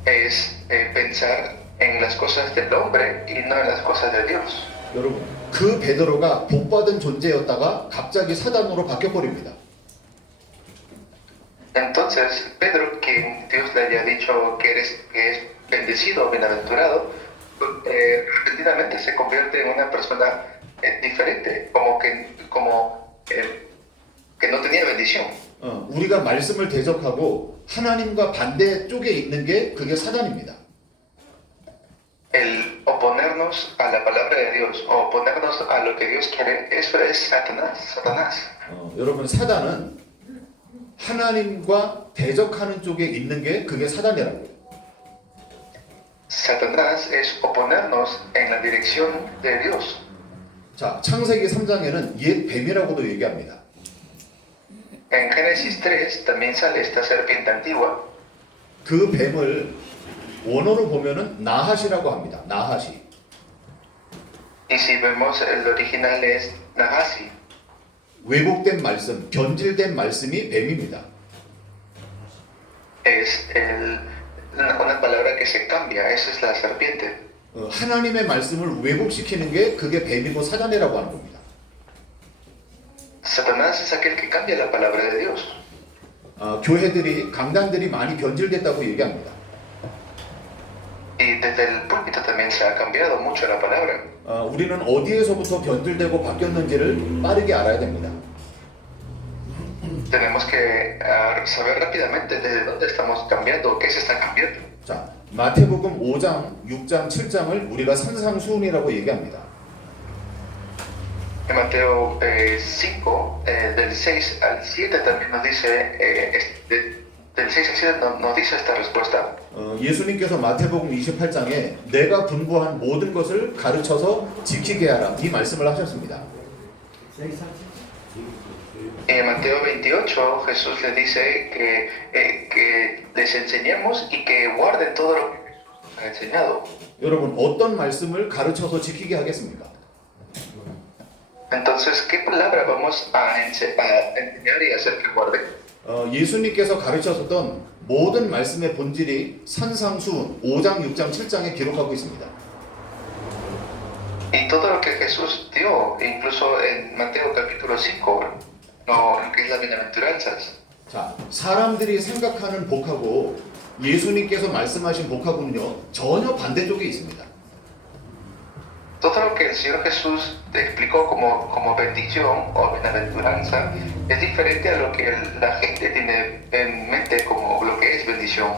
Es pensar en las cosas del hombre y no en las cosas de Dios. 여러분, 그 베드로가 복받은 존재였다가 갑자기 사단으로 바뀌어버립니다. Entonces, Pedro, que Dios le haya dicho que es bendecido, bienaventurado, repentinamente se convierte en una persona diferente, como que no tenía bendición. 우리가 말씀을 대적하고 하나님과 반대 쪽에 있는 게 그게 사단입니다. El oponernos a la palabra de Dios o oponernos a lo que Dios quiere, eso es Satanás. 여러분, 사단은 하나님과 대적하는 쪽에 있는 게 그게 사단이라고요. Satanás es oponernos en la dirección de Dios. 자, 창세기 3장에는 옛 뱀이라고도 얘기합니다. En Génesis 3 también sale esta serpiente antigua. 그 뱀을 원어로 보면은 나핫이라고 합니다. 나핫이. Y si vemos el original es Nahasi. 왜곡된 말씀, 변질된 말씀이 뱀입니다. Es una palabra que se cambia, esa es la serpiente. 하나님의 말씀을 왜곡시키는 게 그게 뱀이고 사자네라고 하는 겁니다. Satanás es aquel que cambia la palabra de Dios. 교회들이 강단들이 많이 변질됐다고 얘기합니다. Y desde el púlpito también se ha cambiado mucho la palabra. 우리는 어디에서부터 변질되고 바뀌었는지를 빠르게 알아야 됩니다. Tenemos que saber rápidamente desde dónde estamos cambiando o qué se está cambiando. 자, 마태복음 5장, 6장, 7장을 우리가 산상수훈이라고 얘기합니다. En Mateo 5, del 6 al 7 también nos dice, del 6 al 7 nos dice esta respuesta. 예수님께서 마태복음 28장에 내가 분부한 모든 것을 가르쳐서 지키게 하라 이 말씀을 하셨습니다. En Mateo 28 Jesús les dice que les enseñemos y que guarden todo lo que Jesús ha enseñado. 여러분 어떤 말씀을 가르쳐서 지키게 하겠습니까? Entonces, ¿qué palabra vamos a enseñar y hacer que guarden? 예수님께서 가르쳤었던 모든 말씀의 본질이 산상수훈 5장, 6장, 7장에 기록하고 있습니다. Y todo lo que Jesús dio, incluso en Mateo capítulo 5, lo que es las bienaventuranzas. 자, 사람들이 생각하는 복하고 예수님께서 말씀하신 복하고는요 전혀 반대쪽에 있습니다. Todo lo que el Señor Jesús te explicó como bendición o bienaventuranza es diferente a lo que la gente tiene en mente como lo que es bendición.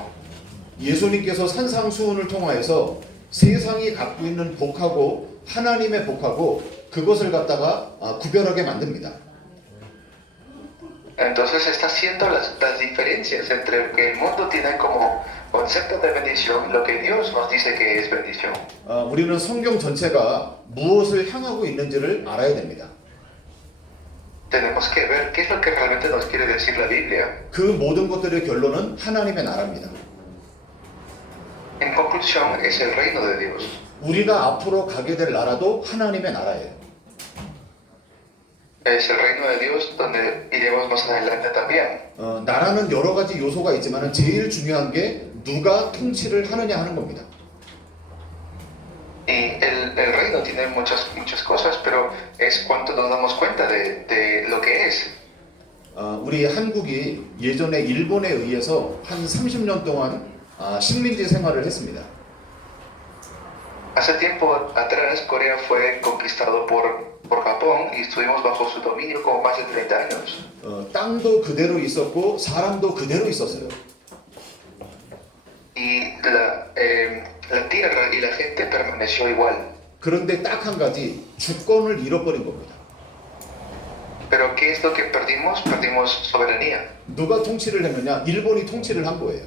예수님께서 산상수훈을 통하여서 세상이 갖고 있는 복하고 하나님의 복하고 그것을 갖다가 구별하게 만듭니다. Entonces está haciendo las diferencias entre lo que el mundo tiene como concepto de bendición y lo que Dios nos dice que es bendición. 우리는 성경 전체가 무엇을 향하고 있는지를 알아야 됩니다. Tenemos que ver qué es lo que realmente nos quiere decir la Biblia. 그 모든 것들의 결론은 하나님의 나라입니다. En conclusión, es el reino de Dios. 우리가 앞으로 가게 될 나라도 하나님의 나라예요. Es el reino de Dios donde iremos más adelante también. 나라는 여러 가지 요소가 있지만 제일 중요한 게 누가 통치를 하느냐 하는 겁니다. Y el reino tiene muchas cosas, pero es cuánto nos damos cuenta de lo que es. 우리 한국이 예전에 일본에 의해서 한 30년 동안 식민지 생활을 했습니다. Hace tiempo atrás Corea fue conquistado por Japón y estuvimos bajo su dominio como más de 30 años. 땅도 그대로 있었고 사람도 그대로 있었어요. Y la tierra y la gente permaneció igual. 그런데 딱 한 가지 주권을 잃어버린 겁니다. Pero ¿qué es lo que perdimos? Perdimos soberanía. 누가 통치를 했느냐? 일본이 통치를 한 거예요.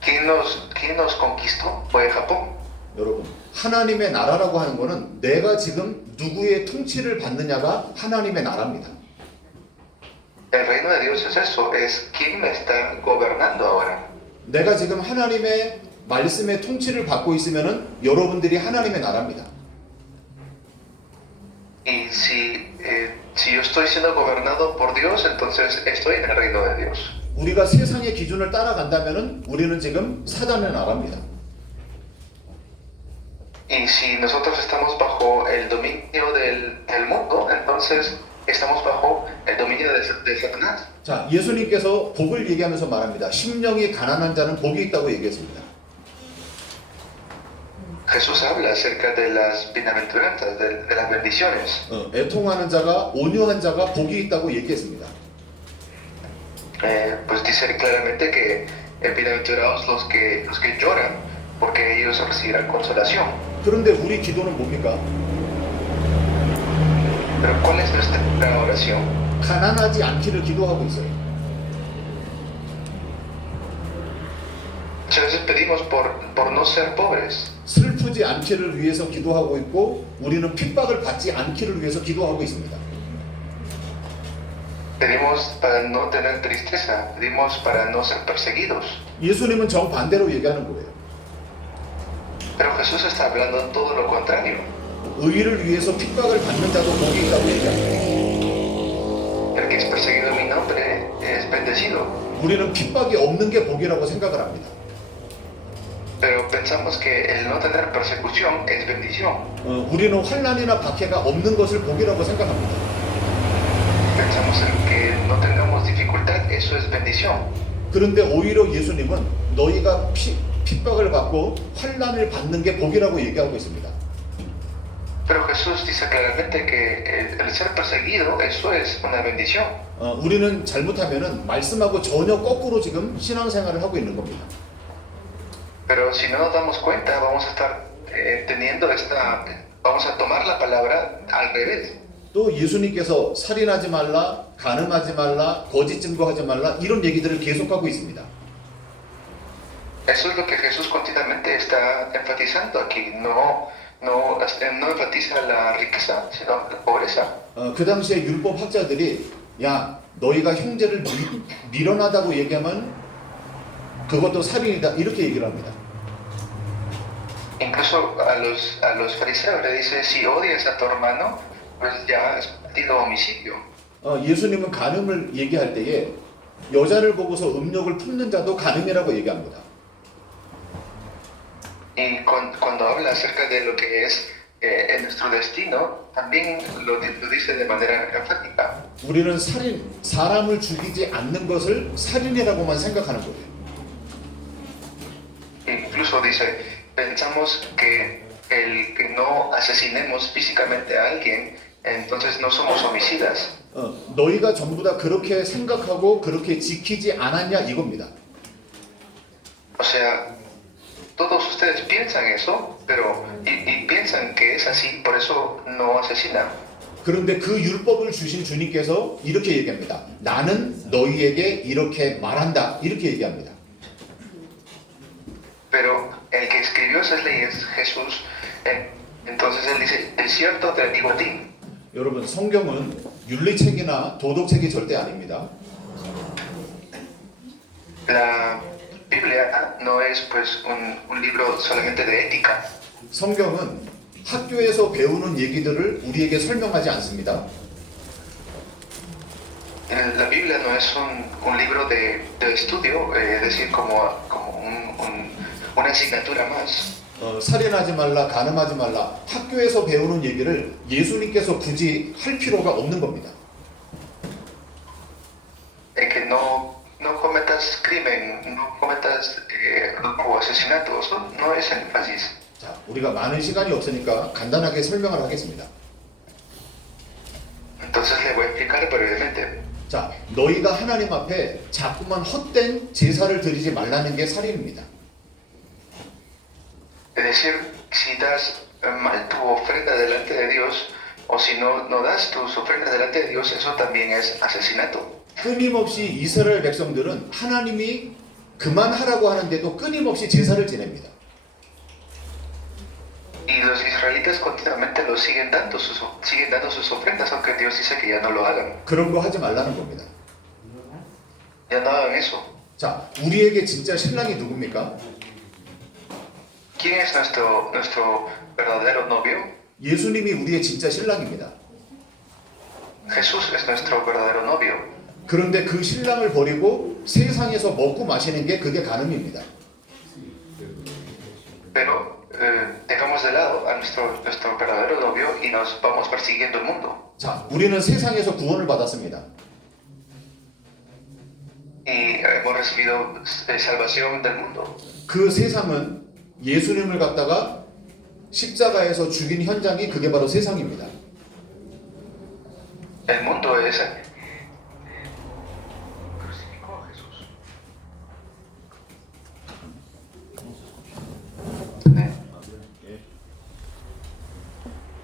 ¿Quién nos conquistó? Fue Japón. 여러분, 하나님의 나라라고 하는 거는 내가 지금 누구의 통치를 받느냐가 하나님의 나라입니다. El reino de Dios es eso, es quién me está gobernando ahora. 내가 지금 하나님의 말씀의 통치를 받고 있으면은 여러분들이 하나님의 나라입니다. Y si yo estoy siendo gobernado por Dios, entonces estoy en el reino de Dios. 우리가 세상의 기준을 따라간다면은 우리는 지금 사단의 나라입니다. Y si nosotros estamos bajo el dominio del mundo, entonces estamos bajo el dominio de Satanás. 자, 예수님께서 복을 얘기하면서 말합니다. 심령이 가난한 자는 복이 있다고 얘기했습니다. Jesús habla acerca de las bienaventuranzas, de las bendiciones. 애통하는 자가 온유한 자가 복이 있다고 얘기했습니다. Pues dice claramente que bienaventurados los que lloran, porque ellos recibirán consolación. 그런데 우리 기도는 뭡니까? Pero ¿cuál es nuestra oración? 가난하지 않기를 기도하고 있어요. Muchas veces pedimos por no ser pobres. 슬프지 않기를 위해서 기도하고 있고 우리는 핍박을 받지 않기를 위해서 기도하고 있습니다. Pedimos para no tener tristeza, pedimos para no ser perseguidos. 예수님은 정반대로 얘기하는 거예요. Pero Jesús está hablando todo lo contrario. 의를 위해서 핍박을 받는 자도 복이 있다고 얘기합니다. El que es perseguido en mi nombre es bendecido. 우리는 핍박이 없는 게 복이라고 생각을 합니다. Pero pensamos que el no tener persecución es bendición. 우리는 환난이나 박해가 없는 것을 복이라고 생각합니다. Pensamos en que no tengamos dificultad, eso es bendición. 그런데 오히려 예수님은 너희가 핍박을 받고 환난을 받는 게 복이라고 얘기하고 있습니다. Pero Jesús dice claramente que el ser perseguido, eso es una bendición. 우리는 잘못하면은 말씀하고 전혀 거꾸로 지금 신앙생활을 하고 있는 겁니다. Pero si no nos damos cuenta, vamos a estar vamos a tomar la palabra al revés. 또 예수님께서 살인하지 말라, 간음하지 말라, 거짓 증거하지 말라 이런 얘기들을 계속하고 있습니다. Eso es lo que Jesús continuamente está enfatizando aquí. No enfatiza la riqueza, sino la pobreza. 그 당시에 율법 학자들이 야 너희가 형제를 밀어나다고 얘기하면 그것도 살인이다 이렇게 얘기를 합니다. Incluso a los fariseos le dice si odias a tu hermano, pues ya has cometido homicidio. 예수님은 간음을 얘기할 때에 여자를 보고서 음욕을 품는 자도 간음이라고 얘기합니다. Y cuando habla acerca de lo que es nuestro destino, también lo dice de manera enfática. 우리는 사람을 죽이지 않는 것을 살인이라고만 생각하는 거예요. Incluso dice, pensamos que el que no asesinemos físicamente a alguien, entonces no somos homicidas. 너희가 전부 다 그렇게 생각하고 그렇게 지키지 않았냐 이겁니다. O sea, todos ustedes piensan eso, pero y piensan que es así, por eso no asesinan. 그런데 그 율법을 주신 주님께서 이렇게 얘기합니다. 나는 너희에게 이렇게 말한다. 이렇게 얘기합니다. Pero el que escribió esas leyes, Jesús, entonces él dice, de cierto te digo a ti. 여러분 성경은 윤리책이나 도덕책이 절대 아닙니다. La Biblia no es pues un libro solamente de ética. 성경은 학교에서 배우는 얘기들을 우리에게 설명하지 않습니다. La Biblia no es un libro de estudio, es decir, como una asignatura más. 살인하지 말라, 간음하지 말라. 학교에서 배우는 얘기를 예수님께서 굳이 할 필요가 없는 겁니다. Que no cometas crimen, no cometas robo, asesinato, eso no es énfasis. 자, 우리가 많은 시간이 없으니까 간단하게 설명을 하겠습니다. Entonces le voy a explicar brevemente. 자, 너희가 하나님 앞에 자꾸만 헛된 제사를 드리지 말라는 게 살인입니다. Es decir, si das mal tu ofrenda delante de Dios, o si no das tus ofrendas delante de Dios, eso también es asesinato. 끊임없이 이스라엘 백성들은 하나님이 그만하라고 하는데도 끊임없이 제사를 지냅니다. Y los israelitas continuamente lo siguen dando sus ofrendas, aunque Dios dice que ya no lo hagan. 그런 거 하지 말라는 겁니다. Ya no hagan eso. 자, 우리에게 진짜 신랑이 누굽니까? ¿Quién es nuestro verdadero novio? 예수님이 우리의 진짜 신랑입니다. Jesús es nuestro verdadero novio. 그런데 그 신랑을 버리고 세상에서 먹고 마시는 게 그게 간음입니다. Pero dejamos de lado a nuestro verdadero novio y nos vamos persiguiendo el mundo. 자, 우리는 세상에서 구원을 받았습니다. Y hemos recibido salvación del mundo. 그 세상은 예수님을 갖다가 십자가에서 죽인 현장이 그게 바로 세상입니다. El mundo es crucificó a Jesús. 네.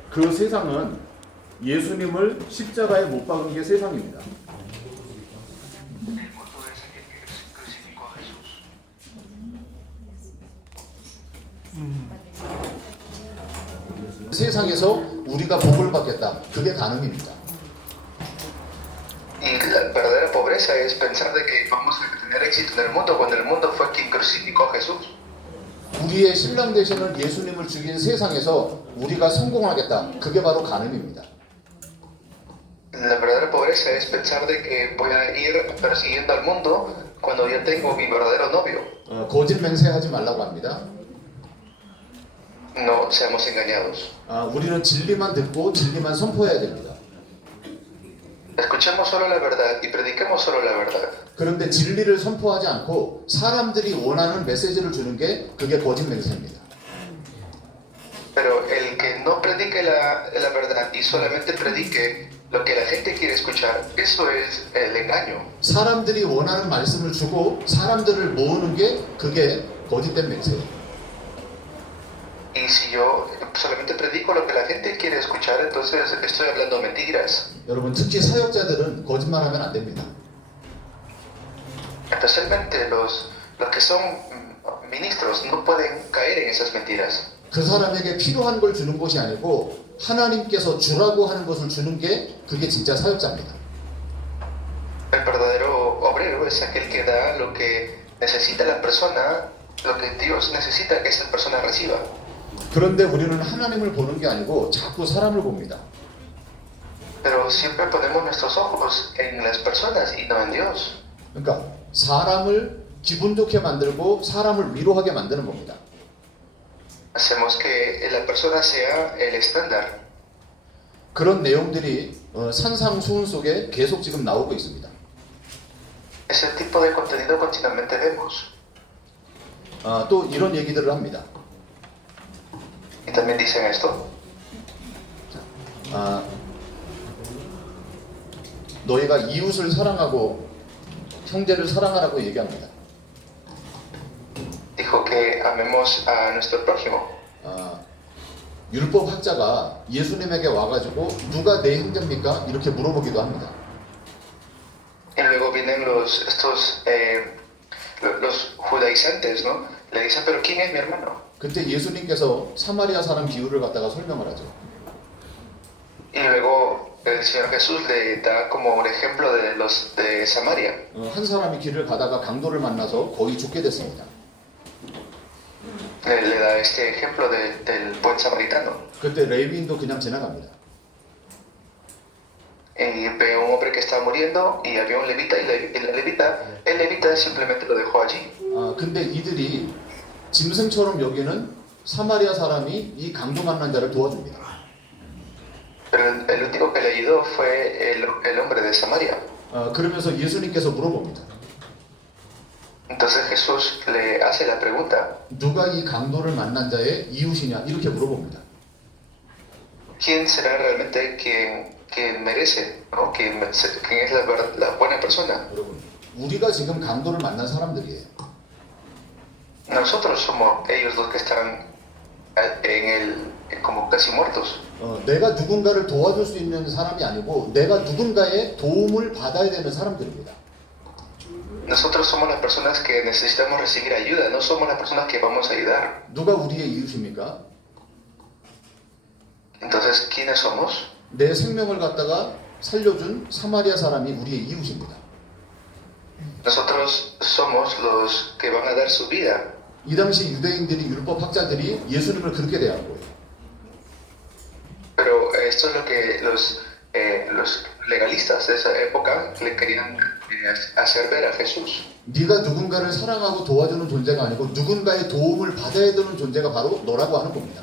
그 세상은 예수님을 십자가에 못 박은 게 세상입니다. El mundo es aquel que crucificó a Jesús. 세상에서 우리가 복을 받겠다. 그게 가늠입니다. Y la verdadera pobreza es pensar de que vamos a tener éxito en el mundo cuando el mundo fue quien crucificó a Jesús. 우리의 신랑 되시는 예수님을 죽인 세상에서 우리가 성공하겠다. 그게 바로 가늠입니다. La verdadera pobreza es pensar de que voy a ir persiguiendo al mundo cuando ya tengo mi verdadero novio. 거짓 맹세하지 말라고 합니다. No seamos engañados. 우리는 진리만 듣고 진리만 선포해야 됩니다. Escuchemos solo la verdad y prediquemos solo la verdad. 그런데 진리를 선포하지 않고 사람들이 원하는 메시지를 주는 게 그게 거짓 맹세입니다. Pero el que no predique la verdad y solamente predique lo que la gente quiere escuchar, eso es el engaño. 사람들이 원하는 말씀을 주고 사람들을 모으는 게 그게 거짓된 맹세예요. Y si yo solamente predico lo que la gente quiere escuchar, entonces estoy hablando mentiras. 여러분 특히 사역자들은 거짓말하면 안 됩니다. Especialmente los que son ministros no pueden caer en esas mentiras. 그 사람에게 필요한 걸 주는 것이 아니고 하나님께서 주라고 하는 것을 주는 게 그게 진짜 사역자입니다. El verdadero obrero es aquel que da lo que necesita la persona, lo que Dios necesita que esa persona reciba. 그런데 우리는 하나님을 보는 게 아니고 자꾸 사람을 봅니다. Pero siempre ponemos nuestros ojos en las personas y no en Dios. 그러니까 사람을 기분 좋게 만들고 사람을 위로하게 만드는 겁니다. Hacemos que la persona sea el estándar. 그런 내용들이 산상수훈 속에 계속 지금 나오고 있습니다. Ese tipo de contenido continuamente vemos. 또 이런 얘기들을 합니다. Y también dicen esto. 너희가 이웃을 사랑하고 형제를 사랑하라고 얘기합니다. Dijo que amemos a nuestro prójimo. 율법 학자가 예수님에게 와가지고 누가 내 형제입니까? 이렇게 물어보기도 합니다. Y luego vienen los judaizantes, ¿no? Le dicen, pero ¿quién es mi hermano? 그때 예수님께서 사마리아 사람 비유를 갖다가 설명을 하죠. Y luego el Señor Jesús le da como un ejemplo de los de Samaria. 한 사람이 길을 가다가 강도를 만나서 거의 죽게 됐습니다. Le da este ejemplo del buen samaritano. 그때 레위인도 그냥 지나갑니다. Y ve a un hombre que estaba muriendo y había un levita y el levita simplemente lo dejó allí. 근데 이들이 짐승처럼 여기는 사마리아 사람이 이 강도 만난 자를 도와줍니다. Pero el único que le ayudó fue el hombre de Samaria. 그러면서 예수님께서 물어봅니다. Entonces Jesús le hace la pregunta, 누가 이 강도를 만난 자의 이웃이냐? 이렇게 물어봅니다. ¿quién será realmente quien merece, ¿no? ¿Quién es la buena persona? 여러분, 우리가 지금 강도를 만난 사람들이에요. Nosotros somos ellos los que están como casi muertos. 내가 누군가를 도와줄 수 있는 사람이 아니고 내가 누군가의 도움을 받아야 되는 사람들입니다. Nosotros somos las personas que necesitamos recibir ayuda, no somos las personas que vamos a ayudar. 누가 우리의 이웃입니까? Entonces, ¿quiénes somos? 내 생명을 갖다가 살려준 사마리아 사람이 우리의 이웃입니다. Nosotros somos los que van a dar su vida. 이 당시 유대인들이 율법 학자들이 예수님을 그렇게 대한 거예요. Pero esto es lo que los legalistas de esa época le querían hacer ver a Jesús. 네가 누군가를 사랑하고 도와주는 존재가 아니고 누군가의 도움을 받아야 되는 존재가 바로 너라고 하는 겁니다.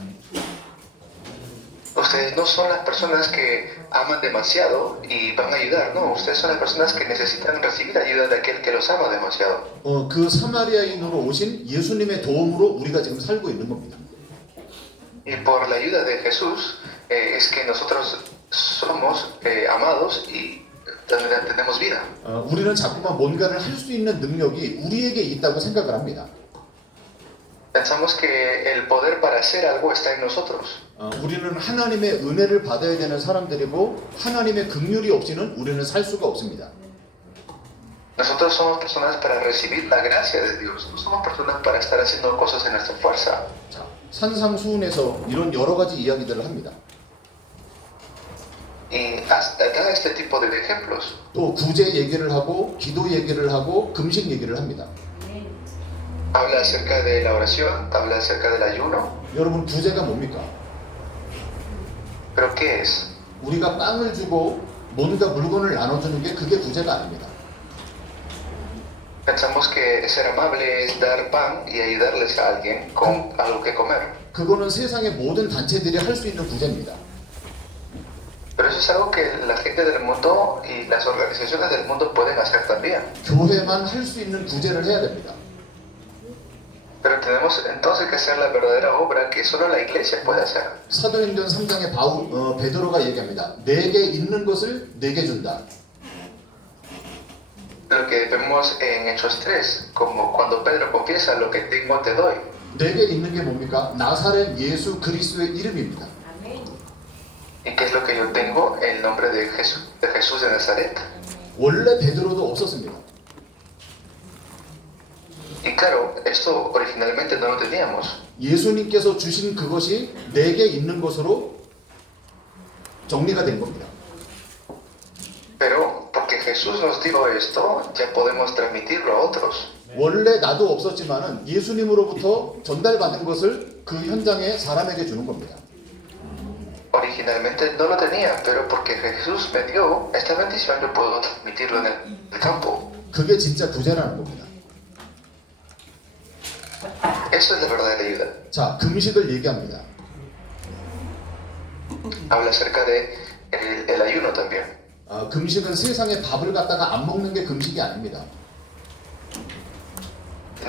Ustedes no son las personas que aman demasiado y van a ayudar, no. Ustedes son las personas que necesitan recibir ayuda de aquel que los ama demasiado. 그 사마리아인으로 오신 예수님의 도움으로 우리가 지금 살고 있는 겁니다. Y por la ayuda de Jesús es que nosotros somos amados y tenemos vida. 우리는 자꾸만 뭔가를 할 수 있는 능력이 우리에게 있다고 생각을 합니다. Pensamos que el poder para hacer algo está en nosotros. 우리는 하나님의 은혜를 받아야 되는 사람들이고 하나님의 긍휼이 없이는 우리는 살 수가 없습니다. Nosotros somos personas para recibir la gracia de Dios. No somos personas para estar haciendo cosas en nuestra fuerza. 자, 산상수훈에서 이런 여러 가지 이야기들을 합니다. Y da este tipo de ejemplos. 또 구제 얘기를 하고 기도 얘기를 하고 금식 얘기를 합니다. Habla acerca de la oración, habla acerca del ayuno. 여러분 구제가 뭡니까? ¿Pero qué es? 우리가 빵을 주고 뭔가 물건을 나눠주는 게 그게 구제가 아닙니다. Pensamos que ser amable es dar pan y ayudarles a alguien con algo que comer. 그거는 세상의 모든 단체들이 할 수 있는 구제입니다. Pero eso es algo que la gente del mundo y las organizaciones del mundo pueden hacer también. 교회만 할 수 있는 구제를 해야 됩니다. Pero tenemos entonces que hacer la verdadera obra que solo la iglesia puede hacer. 사도행전 3장에 베드로가 얘기합니다. 내게 있는 것을 내게 준다. Lo que vemos en Hechos 3, como cuando Pedro confiesa lo que tengo te doy. 내게 있는 게 뭡니까? 나사렛 예수 그리스도의 이름입니다. ¿Y qué es lo que yo tengo? El nombre de Jesús de Nazaret. 원래 베드로도 없었습니다. Y claro, esto originalmente no lo teníamos. 예수님께서 주신 그것이 내게 있는 것으로 정리가 된 겁니다. Pero porque Jesús nos dio esto, ya podemos transmitirlo a otros. 원래 나도 없었지만은 예수님으로부터 전달받은 것을 그 현장에 사람에게 주는 겁니다. Originalmente no lo tenía, pero porque Jesús me dio esta bendición, yo puedo transmitirlo en el campo. 그게 진짜 구제라는 겁니다. Eso es la verdadera ayuda. 자, 금식을 얘기합니다. Habla acerca de el ayuno también. 금식은 세상에 밥을 갖다가 안 먹는 게 금식이 아닙니다.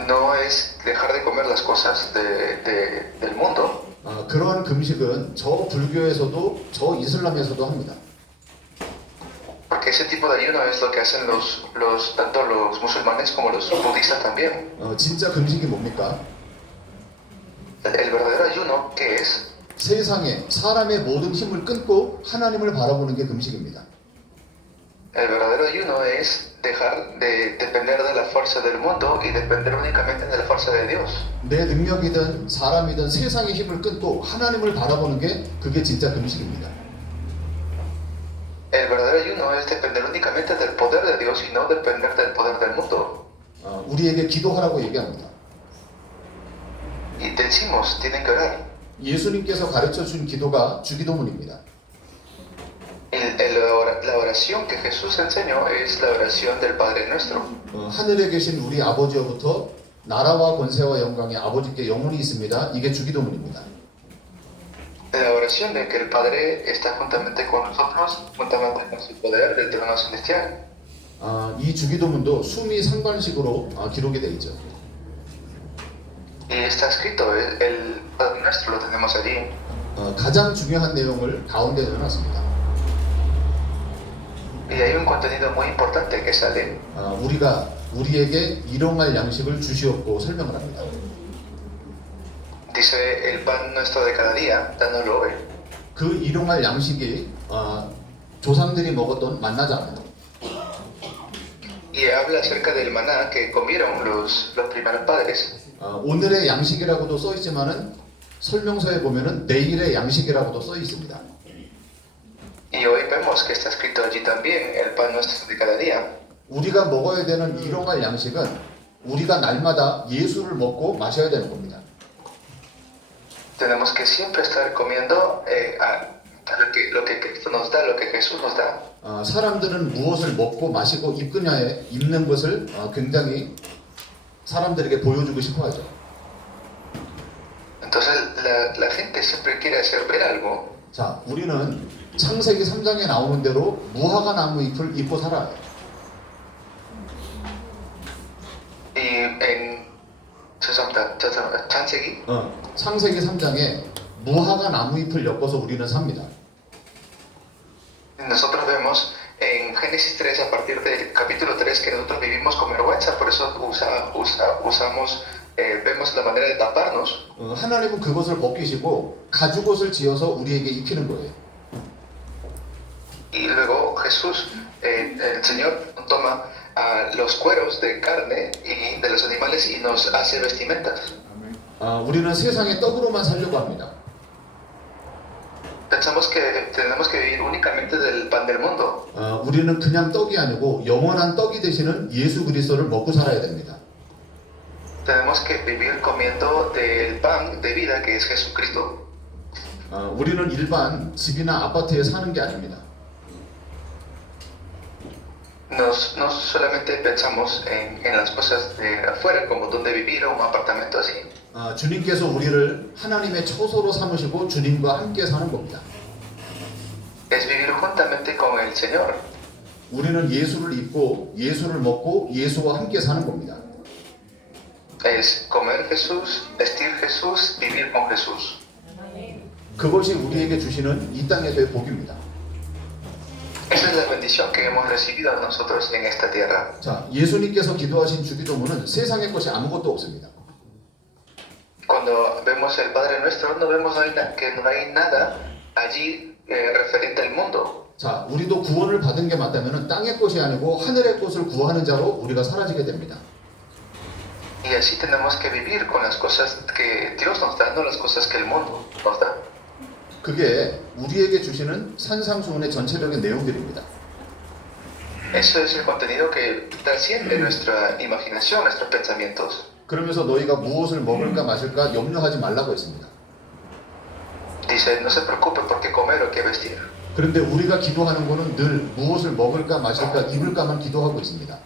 No es dejar de comer las cosas del mundo. 그러한 금식은 저 불교에서도 저 이슬람에서도 합니다. Porque ese tipo de ayuno es lo que hacen tanto los musulmanes como los budistas también. 진짜 금식이 뭡니까? El verdadero ayuno, ¿qué es? 세상에 사람의 모든 힘을 끊고 하나님을 바라보는 게 금식입니다. El verdadero ayuno es dejar de depender de la fuerza del mundo y depender únicamente de la fuerza de Dios. 내 능력이든 사람이든 세상의 힘을 끊고 하나님을 바라보는 게 그게 진짜 금식입니다. El verdadero ayuno es depender únicamente del poder de Dios y no depender del poder del mundo. 우리에게 기도하라고 얘기합니다. Y decimos, tienen que orar. 예수님께서 가르쳐 준 기도가 주기도문입니다. La oración que Jesús enseñó es la oración del Padre Nuestro. 하늘에 계신 우리 아버지로부터 나라와 권세와 영광이 아버지께 영원히 있습니다. 이게 주기도문입니다. La oración de que el Padre está juntamente con nosotros, juntamente con su poder del trono celestial. 이 주기도문도 수미 상관식으로 기록이 되어 있죠. Y está escrito, el Padre Nuestro lo tenemos allí. 가장 중요한 내용을 가운데 넣어놨습니다. Y hay un contenido muy importante que sale. 우리가 우리에게 일용할 양식을 주시옵고 설명을 합니다. Dice el pan nuestro de cada día, dándolo hoy. 그 일용할 양식이 조상들이 먹었던 만나잖아요. Y habla acerca del maná que comieron los primeros padres. 오늘의 양식이라고도 써 있지만은 설명서에 보면은 내일의 양식이라고도 써 있습니다. Y hoy vemos que está escrito allí también el pan nuestro de cada día. 우리가 먹어야 되는 일용할 양식은 우리가 날마다 예수를 먹고 마셔야 되는 겁니다. Tenemos que siempre estar comiendo lo que Cristo nos da, lo que Jesús nos da. 사람들은 무엇을 먹고 마시고 입느냐에 입는 것을 굉장히 사람들에게 보여주고 싶어하죠. Entonces la gente siempre quiere hacer ver algo. 자, 우리는 창세기 3장에 나오는 대로 무화과 나무 잎을 입고 살아요. Y en 창세기 창세기 3장에 무화과 나무 잎을 엮어서 우리는 삽니다. nosotros vemos en Génesis 3 a partir del capítulo 3 que nosotros vivimos con vergüenza, por eso vemos la manera de taparnos. 하나님은 그것을 벗기시고 가죽옷을 지어서 우리에게 입히는 거예요. Y luego Jesús, el Señor toma los cueros de carne y de los animales y nos hace vestimentas. 우리는 세상의 떡으로만 살려고 합니다. Pensamos que tenemos que vivir únicamente del pan del mundo. 우리는 그냥 떡이 아니고 영원한 떡이 되시는 예수 그리스도를 먹고 살아야 됩니다. Tenemos que vivir comiendo del pan de vida que es Jesucristo. 우리는 일반 집이나 아파트에 사는 게 아닙니다. No solamente pensamos en las cosas de afuera, como donde vivir o un apartamento así. 주님께서 우리를 하나님의 처소로 삼으시고 주님과 함께 사는 겁니다. Es vivir juntamente con el Señor. 우리는 예수를 입고 예수를 먹고 예수와 함께 사는 겁니다. Es comer Jesús, vestir Jesús, vivir con Jesús. 그것이 우리에게 주시는 이 땅에서의 복입니다. Esa es la bendición que hemos recibido nosotros en esta tierra. 자, 예수님께서 기도하신 주기도문은 세상의 것이 아무것도 없습니다. Cuando vemos el Padre Nuestro, no vemos que no hay nada allí referente al mundo. 자, 우리도 구원을 받은 게 맞다면 땅의 것이 아니고 하늘의 것을 구하는 자로 우리가 사라지게 됩니다. Y así tenemos que vivir con las cosas que Dios nos da, no las cosas que el mundo nos da. 그게 우리에게 주시는 산상수훈의 전체적인 내용들입니다. Eso es el contenido que trasciende nuestra imaginación, nuestros pensamientos. 그러면서 너희가 무엇을 먹을까 마실까 염려하지 말라고 했습니다. Dice, no se preocupe por qué comer o qué vestir. 그런데 우리가 기도하는 것은 늘 무엇을 먹을까 마실까 입을까만 기도하고 있습니다.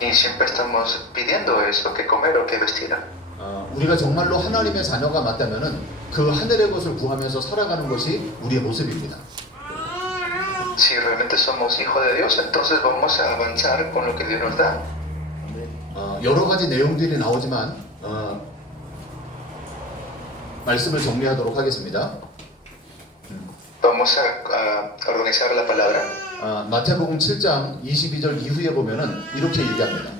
Y siempre estamos pidiendo eso, qué comer o qué vestir. 우리가 정말로 하나님의 자녀가 맞다면 그 하늘의 것을 구하면서 살아가는 것이 우리의 모습입니다. Si realmente somos hijos de Dios, entonces vamos a avanzar con lo que Dios nos da. 여러 가지 내용들이 나오지만 말씀을 정리하도록 하겠습니다. Vamos a organizar la palabra. 마태복음 7장 22절 이후에 보면은 이렇게 얘기합니다.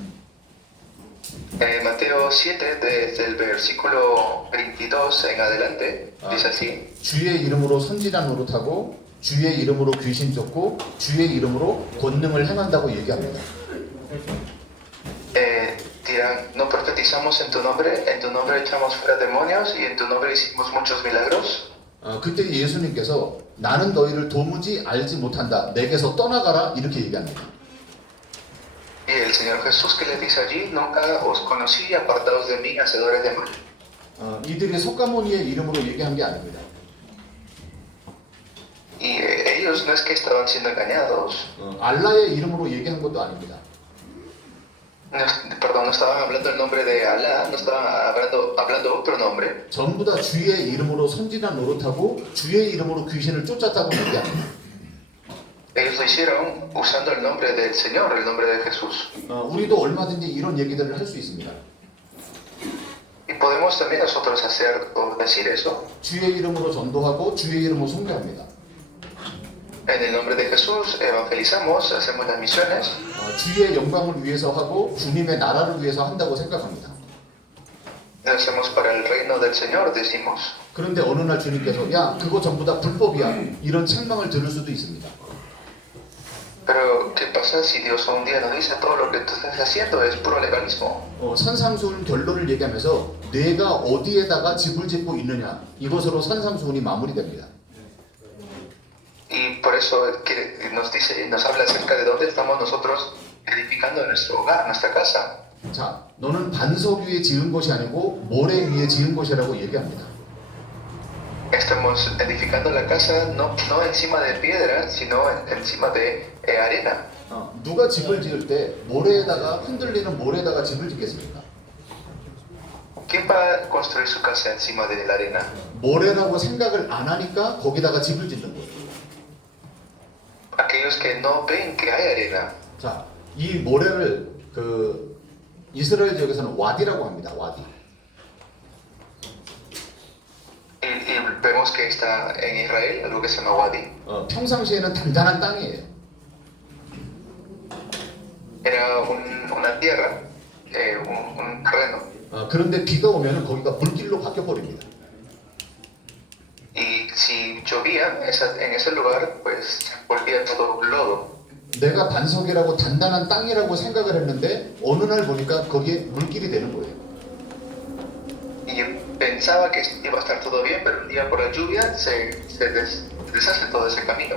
Mateo 7, desde el versículo 22 en adelante, dice así. 주의 이름으로 선지자 노릇하고 주의 이름으로 귀신 쫓고 주의 이름으로 권능을 행한다고 얘기합니다. Dirán, no profetizamos en tu nombre echamos fuera demonios y en tu nombre hicimos muchos milagros. 그때 예수님께서 나는 너희를 도무지 알지 못한다. 내게서 떠나가라 이렇게 얘기합니다. Y el Señor Jesús que les dice allí, nunca os conocí, apartados de mí, hacedores de mal. 이들이 석가모니의 이름으로 얘기한 게 아닙니다. Y ellos no es que estaban siendo engañados. 알라의 이름으로 얘기한 것도 아닙니다. No estaban hablando el nombre de Alá, no estaban hablando otro nombre. 전부 다 주의 이름으로 선지자 노릇하고 주의 이름으로 귀신을 쫓았다고 얘기합니다. Ellos lo hicieron usando el nombre del Señor, el nombre de Jesús. 우리도 얼마든지 이런 얘기들을 할 수 있습니다. Y podemos también nosotros hacer o decir eso. 주의 이름으로 전도하고 주의 이름으로 선교합니다. En el nombre de Jesús evangelizamos, hacemos las misiones. 주의 영광을 위해서 하고 주님의 나라를 위해서 한다고 생각합니다. Lo hacemos para el reino del Señor, decimos. 그런데 어느 날 주님께서 야 그거 전부 다 불법이야 이런 책망을 들을 수도 있습니다. Pero ¿qué pasa si Dios un día nos dice todo lo que tú estás haciendo es puro legalismo? 산상수훈 결론을 얘기하면서 내가 어디에다가 집을 짓고 있느냐 이것으로 산상수훈이 마무리됩니다. Y por eso nos habla acerca de dónde estamos nosotros edificando nuestro hogar, nuestra casa. 자, 너는 반석 위에 지은 것이 아니고 모래 위에 지은 것이라고 얘기합니다. Estamos edificando la casa no encima de piedra, sino encima de arena. 누가 집을 지을 때 모래에다가 흔들리는 모래에다가 집을 짓겠습니까? ¿Quién va a construir su casa encima de la arena? 모래라고 생각을 안 하니까 거기다가 집을 짓는 거예요. Aquellos que no ven que hay arena. 자, 이 모래를 이스라엘 지역에서는 와디라고 합니다. 와디. Y vemos que está en Israel algo que se llama Wadi. 평상시에는 단단한 땅이에요. Era una tierra, un terreno. 그런데 비가 오면 거기가 물길로 바뀌어 버립니다. Y si llovía en ese lugar, pues volvía todo lodo. 내가 반석이라고 단단한 땅이라고 생각을 했는데 어느 날 보니까 거기에 물길이 되는 거예요. y pensaba que iba a estar todo bien, pero un día por la lluvia deshace todo ese camino.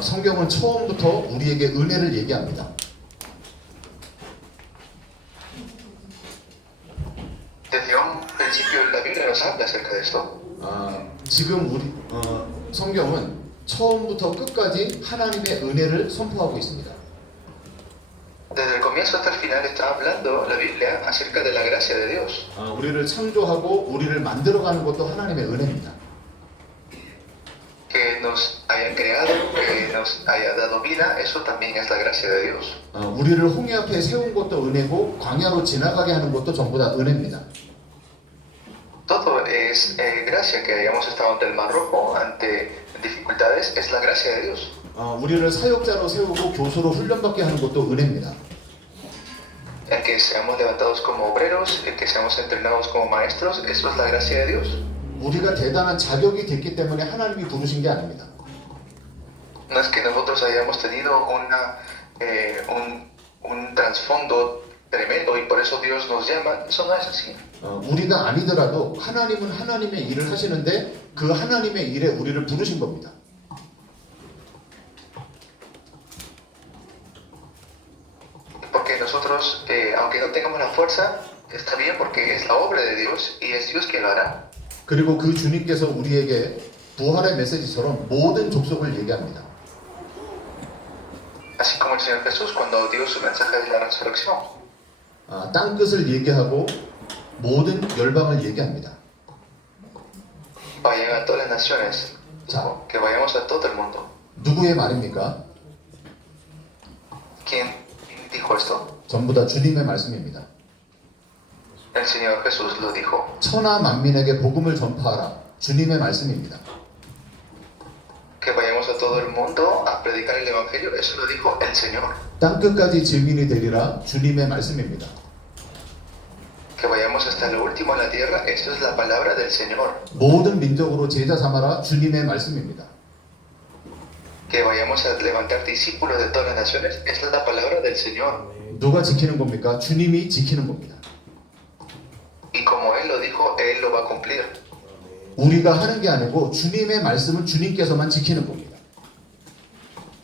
성경은 처음부터 우리에게 은혜를 얘기합니다. Desde un principio la Biblia nos habla acerca de esto. 지금 성경은 처음부터 끝까지 하나님의 은혜를 선포하고 있습니다. Desde el comienzo hasta el final está hablando la Biblia acerca de la gracia de Dios. 우리를 창조하고 우리를 만들어가는 것도 하나님의 은혜입니다. Que nos haya creado, que nos haya dado vida, eso también es la gracia de Dios. 우리를 홍해 앞에 세운 것도 은혜고 광야로 지나가게 하는 것도 전부 다 은혜입니다. Todo es gracia, que hayamos estado ante el Mar Rojo, ante dificultades, es la gracia de Dios. 우리를 사역자로 세우고 교수로 훈련받게 하는 것도 은혜입니다. El que seamos levantados como obreros, el que seamos entrenados como maestros, eso es la gracia de Dios. 우리가 대단한 자격이 됐기 때문에 하나님이 부르신 게 아닙니다. No es que nosotros hayamos tenido un trasfondo tremendo y por eso Dios nos llama, eso no es así. 우리가 아니더라도 하나님은 하나님의 일을 하시는데 그 하나님의 일에 우리를 부르신 겁니다. Porque nosotros, aunque no tengamos la fuerza, está bien porque es la obra de Dios y es Dios quien lo hará. 그리고 그 주님께서 우리에게 부활의 메시지처럼 모든 족속을 얘기합니다. Así como el Señor Jesús cuando dio su mensaje de la resurrección. 땅 끝을 얘기하고 모든 열방을 얘기합니다. Vayan a todas las naciones, que vayamos a todo el mundo. 누구의 말입니까? ¿Quién dijo esto? 전부 다 주님의 말씀입니다. El Señor Jesús lo dijo. 천하 만민에게 복음을 전파하라. 주님의 말씀입니다. Que vayamos a todo el mundo a predicar el Evangelio, eso lo dijo el Señor. 땅 끝까지 증인이 되리라. 주님의 말씀입니다. Que vayamos hasta lo último de la tierra, eso es la palabra del Señor. 모든 민족으로 제자 삼아라. 주님의 말씀입니다. Que vayamos a levantar discípulos de todas las naciones, esa es la palabra del Señor. 누가 지키는 겁니까? 주님이 지키는 겁니다. Y como Él lo dijo, Él lo va a cumplir. 우리가 하는 게 아니고 주님의 말씀은 주님께서만 지키는 겁니다.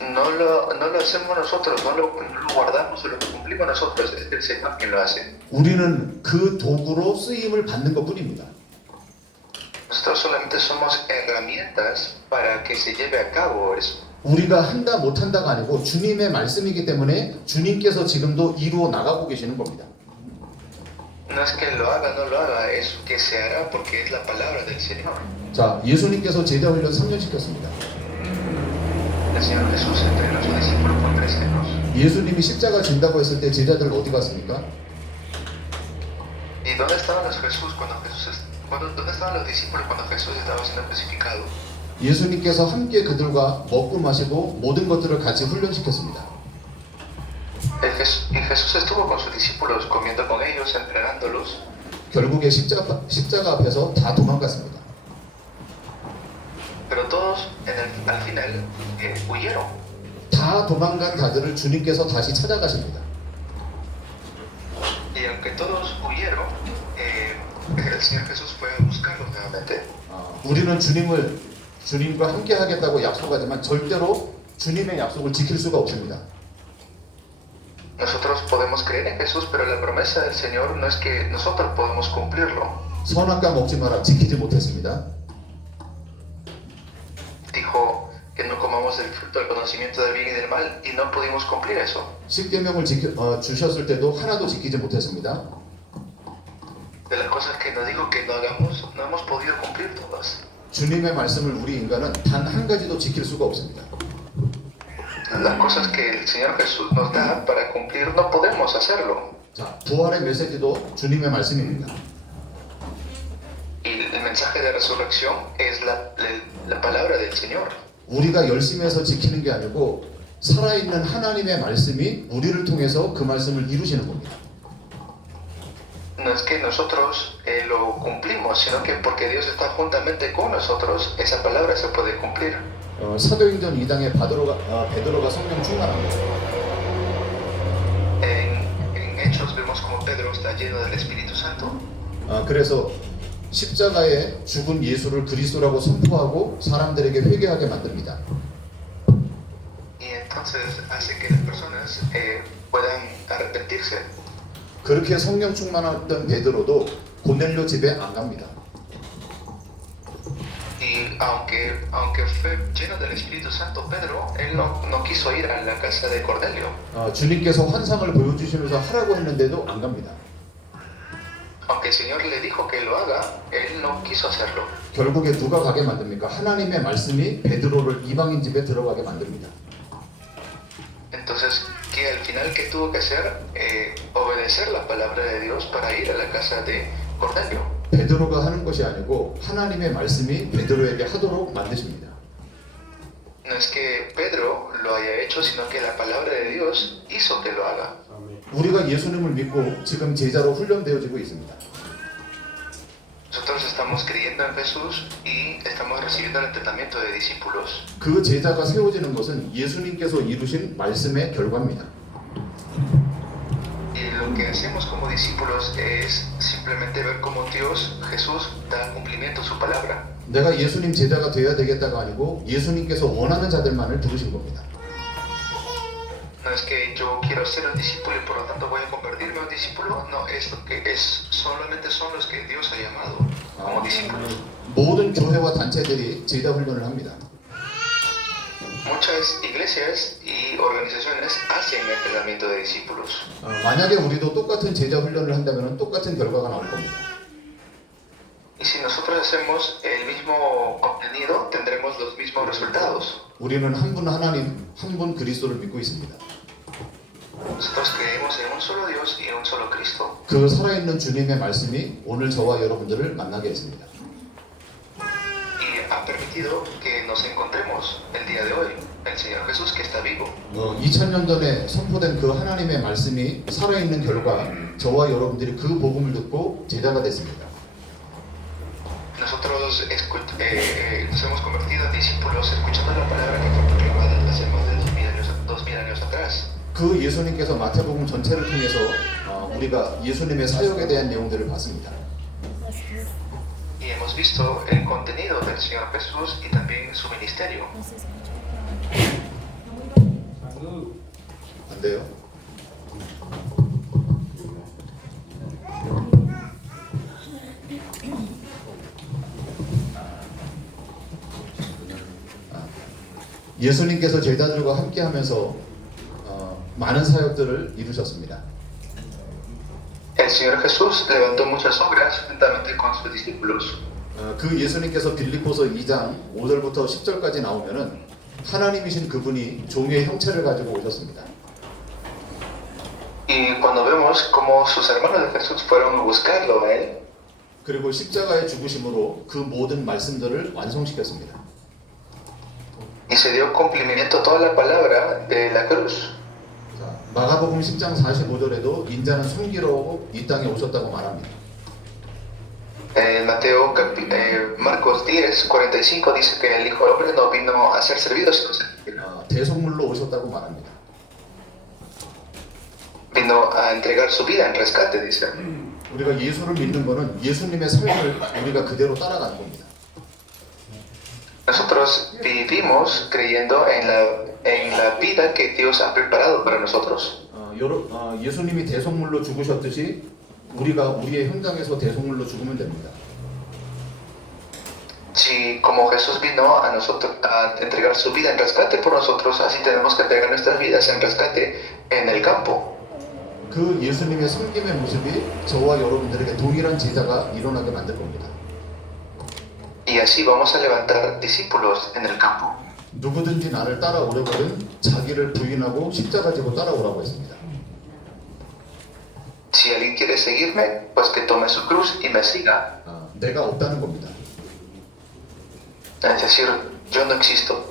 No lo hacemos nosotros, no lo guardamos o lo cumplimos nosotros, es el Señor quien lo hace. 우리는 그 도구로 쓰임을 받는 것뿐입니다. Nosotros solamente somos herramientas para que se lleve a cabo eso. 우리가 한다 못한다가 아니고 주님의 말씀이기 때문에 주님께서 지금도 이루어 나가고 계시는 겁니다. No es que lo haga, no lo haga, es que se hará porque es la palabra del Señor. 자, 예수님께서 제자 훈련 3년 시켰습니다. El Señor Jesús entrenó a sus discípulos por 3 años. 예수님이 십자가 진다고 했을 때 제자들 어디 갔습니까? ¿Y dónde estaban los Jesús dónde estaban los discípulos cuando Jesús estaba siendo crucificado? 예수님께서 함께 그들과 먹고 마시고 모든 것들을 같이 훈련시켰습니다. Y Jesús estuvo con sus discípulos, comiendo con ellos, entrenándolos. 결국에 십자가 앞에서 다 도망갔습니다. Pero todos al final huyeron. 다 도망간 자들을 주님께서 다시 찾아가십니다. Y aunque todos huyeron, el Señor Jesús fue a buscarlos nuevamente. 우리는 주님과 함께 하겠다고 약속하지만 절대로 주님의 약속을 지킬 수가 없습니다. Nosotros podemos creer en Jesús, pero la promesa del Señor no es que nosotros podemos cumplirlo. 선악과 먹지 마라. 지키지 못했습니다. Dijo que no comamos el fruto del conocimiento del bien y del mal y no pudimos cumplir eso. 십계명을 주셨을 때도 하나도 지키지 못했습니다. De las cosas que nos dijo que no hagamos, no hemos podido cumplir todas. 주님의 말씀을 우리 인간은 단 한 가지도 지킬 수가 없습니다. Las cosas que el Señor Jesús nos da para cumplir no podemos hacerlo. 자, 부활의 메시지도 주님의 말씀입니다. Y el mensaje de resurrección es la palabra del Señor. 우리가 열심히 해서 지키는 게 아니고 살아있는 하나님의 말씀이 우리를 통해서 그 말씀을 이루시는 겁니다. No es que nosotros lo cumplimos, sino que porque Dios está juntamente con nosotros, esa palabra se puede cumplir. 사도행전 2장에 베드로가 성령 충만합니다. En Hechos vemos como Pedro está lleno del Espíritu Santo. 그래서 십자가에 죽은 예수를 그리스도라고 선포하고 사람들에게 회개하게 만듭니다. Y entonces hace que las personas puedan arrepentirse. 그렇게 성령 충만했던 베드로도 고넬료 집에 안 갑니다. Y aunque fue lleno del Espíritu Santo, Pedro, él no quiso ir a la casa de Cornelio. 주님께서 환상을 보여주시면서 하라고 했는데도 안 갑니다. Aunque el Señor le dijo que lo haga, él no quiso hacerlo. 결국에 누가 가게 만듭니까? 하나님의 말씀이 베드로를 이방인 집에 들어가게 만듭니다. Entonces, que al final, ¿qué tuvo que hacer? Obedecer la palabra de Dios para ir a la casa de Cornelio. 베드로가 하는 것이 아니고 하나님의 말씀이 베드로에게 하도록 만드십니다. No es que Pedro lo haya hecho, sino que la palabra de Dios hizo que lo haga. 우리가 예수님을 믿고 지금 제자로 훈련되어지고 있습니다. Nosotros estamos creyendo en Jesús y estamos recibiendo el entrenamiento de discípulos. 그 제자가 세워지는 것은 예수님께서 이루신 말씀의 결과입니다. Y lo que hacemos como discípulos es simplemente ver cómo Dios, Jesús, da cumplimiento a su palabra. 내가 예수님 제자가 되어야 되겠다가 아니고 예수님께서 원하는 자들만을 부르신 겁니다. No es que yo quiero ser un discípulo y por lo tanto voy a convertirme en un discípulo. No, es lo que es, solamente son los que Dios ha llamado como discípulos. 모든 교회와 단체들이 제자 훈련을 합니다. Muchas iglesias y organizaciones hacen el entrenamiento de discípulos. 만약에 우리도 똑같은 제자 훈련을 한다면 똑같은 결과가 나올 겁니다. Y si nosotros hacemos el mismo contenido, tendremos los mismos resultados. 우리는 한 분 하나님, 한 분 그리스도를 믿고 있습니다. Nosotros creemos en un solo Dios y en un solo Cristo. 그 살아있는 주님의 말씀이 오늘 저와 여러분들을 만나게 했습니다. Y ha permitido que nos encontremos el día de hoy, el Señor Jesús que está vivo. 2000년 전에 선포된 그 하나님의 말씀이 살아있는 결과 저와 여러분들이 그 복음을 듣고 제자가 됐습니다. Nosotros nos hemos convertido en discípulos escuchando la palabra que fue proclamada hace más de 2000 años atrás. 그 예수님께서 마태복음 전체를 통해서 우리가 예수님의 사역에 대한 내용들을 봤습니다. Y hemos visto el contenido del Señor Jesús y también su ministerio. 안 돼요? 예수님께서 제자들과 함께하면서 많은 사역들을 이루셨습니다. El Señor Jesús levantó muchas obras juntamente con sus discípulos. 그 예수님께서 빌립보서 2장 5절부터 10절까지 나오면은 하나님이신 그분이 종의 형체를 가지고 오셨습니다. Y cuando vemos cómo sus hermanos de Jesús fueron a buscarlo a él, 그리고 십자가의 죽으심으로 그 모든 말씀들을 완성시켰습니다. y se dio cumplimiento a toda la palabra de la cruz. 마가복음 10장 45절에도 인자는 섬기러 이 땅에 오셨다고 말합니다. En Mateo, Marcos 10:45 dice que el Hijo del Hombre no vino a ser servido, sino a servir. 대속물로 오셨다고 말합니다. Vino a entregar su vida en rescate, dice. 우리가 예수를 믿는 것은 예수님의 삶을 우리가 그대로 따라가는 겁니다. Nosotros vivimos creyendo en la vida que Dios ha preparado para nosotros. 예수님이 대속물로 죽으셨듯이 우리가 우리의 현장에서 대속물로 죽으면 됩니다. Si como Jesús vino a nosotros a entregar su vida en rescate por nosotros, así tenemos que entregar nuestras vidas en rescate en el campo. 그 예수님의 섬김의 모습이 저와 여러분들에게 동일한 제자가 일어나게 만들 겁니다. Y así vamos a levantar discípulos en el campo. 누구든지 나를 따라오려거든 자기를 부인하고 십자가 지고 따라오라고 했습니다. Si alguien quiere seguirme, pues que tome su cruz y me siga. 내가 없다는 겁니다. Es decir, yo no existo.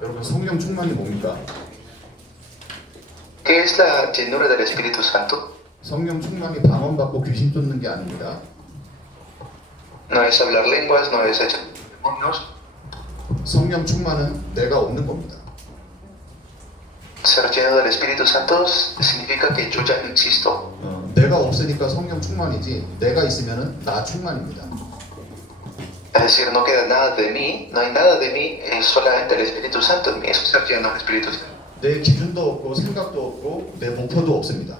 여러분 성령 충만이 뭡니까? ¿Qué es la llenura del Espíritu Santo? 성령 충만이 방언받고 귀신 쫓는 게 아닙니다. No es hablar lenguas, no es echar demonios. 성령 충만은 내가 없는 겁니다. Ser lleno del Espíritu Santo significa que yo ya no existo. 내가 없으니까 성령 충만이지 내가 있으면은 나 충만입니다. Es decir, no queda nada de mí, no hay nada de mí, es solamente el Espíritu Santo en mí. Eso se refiere al Espíritu Santo. 내 기준도 없고 생각도 없고 내 목표도 없습니다.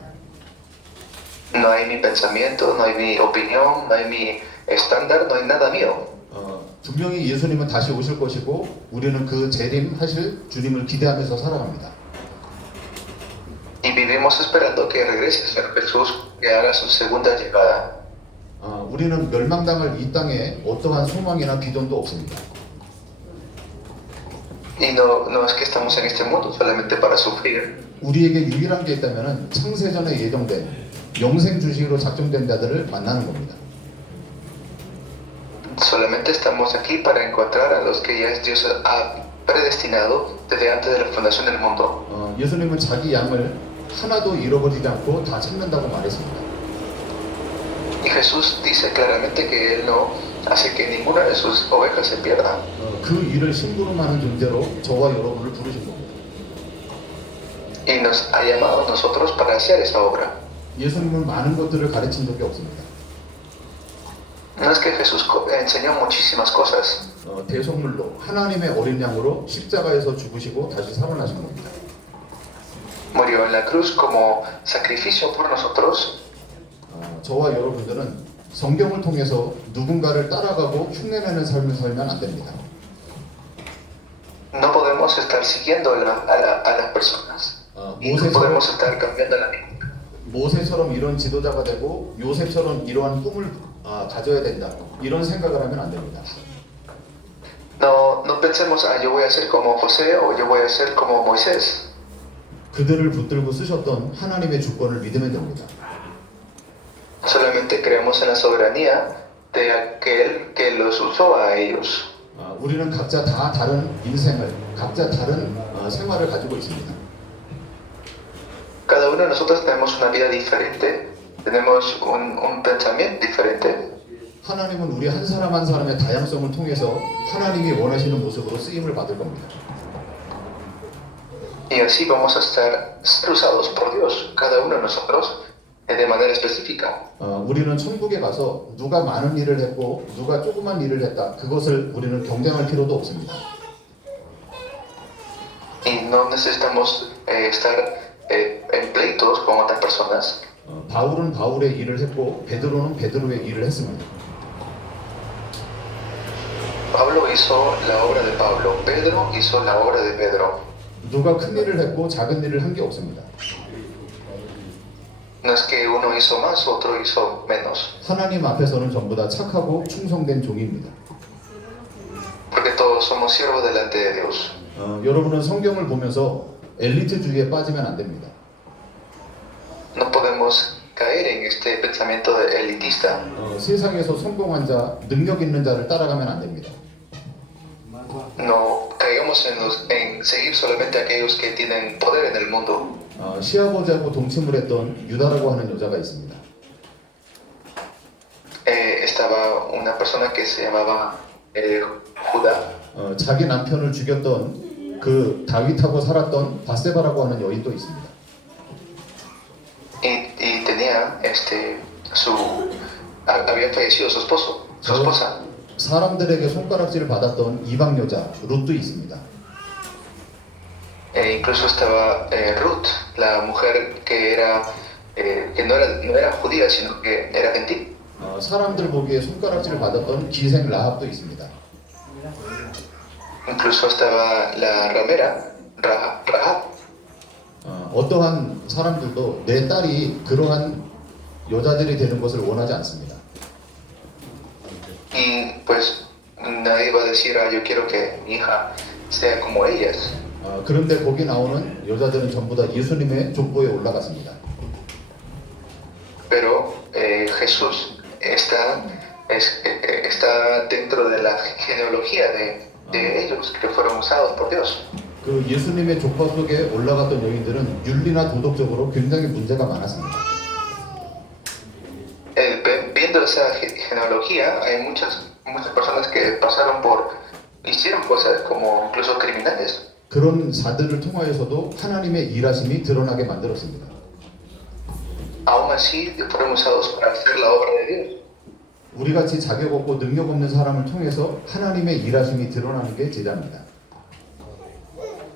No hay mi pensamiento, no hay mi opinión, no hay mi estándar, no hay nada mío. 분명히 예수님은 다시 오실 것이고 우리는 그 재림하실 주님을 기대하면서 살아갑니다. Y vivimos esperando que regrese el Señor Jesús, que haga su segunda llegada. 우리는 멸망당할 이 땅에 어떠한 소망이나 비전도 없습니다. Y no es que estamos en este mundo solamente para sufrir. 우리에게 유일한 게 있다면 창세전에 예정된 영생 주식으로 작정된 자들을 만나는 겁니다. Solamente estamos aquí para encontrar a los que ya Dios ha predestinado desde antes de la fundación del mundo. 예수님은 자기 양을 하나도 잃어버리지 않고 다 찾는다고 말했습니다. Y Jesús dice claramente que Él no hace que ninguna de sus ovejas se pierda. 그 일을 심부름하는 존재로 저와 여러분을 부르신 겁니다. Y nos ha llamado a nosotros para hacer esa obra. 예수님은 많은 것들을 가르친 적이 없습니다. No es que Jesús enseñó muchísimas cosas. 대속물로 하나님의 어린 양으로 십자가에서 죽으시고 다시 살아나신 겁니다. Murió en la cruz como sacrificio por nosotros. 저와 여러분들은 성경을 통해서 누군가를 따라가고 흉내내는 삶을 살면 안 됩니다. No podemos estar siguiendo a las personas. Y no podemos estar cambiando la vida. 모세처럼 이런 지도자가 되고 요셉처럼 이러한 꿈을 가져야 된다. 이런 생각을 하면 안 됩니다. No pensemos, yo voy a ser como José o yo voy a ser como Moisés. 그들을 붙들고 쓰셨던 하나님의 주권을 믿으면 됩니다. Solamente creemos en la soberanía de aquel que los usó a ellos. 우리는 각자 다 다른 인생을, 각자 다른 생활을 가지고 있습니다. Cada uno de nosotros tenemos una vida diferente, tenemos un pensamiento diferente. 하나님은 우리 한 사람 한 사람의 다양성을 통해서 하나님이 원하시는 모습으로 쓰임을 받을 겁니다. Y así vamos a estar usados por Dios, cada uno de nosotros, de manera específica. 우리는 천국에 가서 누가 많은 일을 했고 누가 조그만 일을 했다. 그것을 우리는 경쟁할 필요도 없습니다. Y no necesitamos estar en pleitos con otras personas. 바울은 바울의 일을 했고 베드로는 베드로의 일을 했습니다. Pablo hizo la obra de Pablo, Pedro hizo la obra de Pedro. 누가 큰 일을 했고 작은 일을 한 게 없습니다. No es que uno hizo más, otro hizo menos. 하나님 앞에서는 전부 다 착하고 충성된 종입니다. Porque todos somos siervos delante de Dios. 여러분은 성경을 보면서 엘리트주의에 빠지면 안 됩니다. No podemos caer en este pensamiento elitista. 세상에서 성공한 자, 능력 있는 자를 따라가면 안 됩니다. No caigamos en seguir solamente a aquellos que tienen poder en el mundo. 시아버지하고 동침을 했던 유다라고 하는 여자가 있습니다. Estaba una persona que se llamaba Judá. 자기 남편을 죽였던 그 다윗하고 살았던 바세바라고 하는 여인도 있습니다. Y tenía había fallecido su esposo, su esposa. 사람들에게 손가락질을 받았던 이방 여자 룻도 있습니다. Incluso estaba Ruth, la mujer que no era judía, sino que era gentil. 사람들 보기에 손가락질을 받았던 기생 라합도 있습니다. Incluso estaba la ramera, Rahab. 어떠한 사람들도 내 딸이 그러한 여자들이 되는 것을 원하지 않습니다. Y pues nadie va a decir, yo quiero que mi hija sea como ellas. 그런데 거기 나오는 여자들은 전부 다 예수님의 족보에 올라갔습니다. Pero Jesús está dentro de la genealogía de ellos que fueron usados por Dios. 그 예수님의 족보 속에 올라갔던 여인들은 윤리나 도덕적으로 굉장히 문제가 많았습니다. Viendo esa genealogía, hay muchas personas que hicieron cosas como incluso criminales. 그런 자들을 통하여서도 하나님의 일하심이 드러나게 만들었습니다. Aún así fueron usados para hacer la obra de Dios. 우리같이 자격 없고 능력 없는 사람을 통해서 하나님의 일하심이 드러나는 게 제자입니다.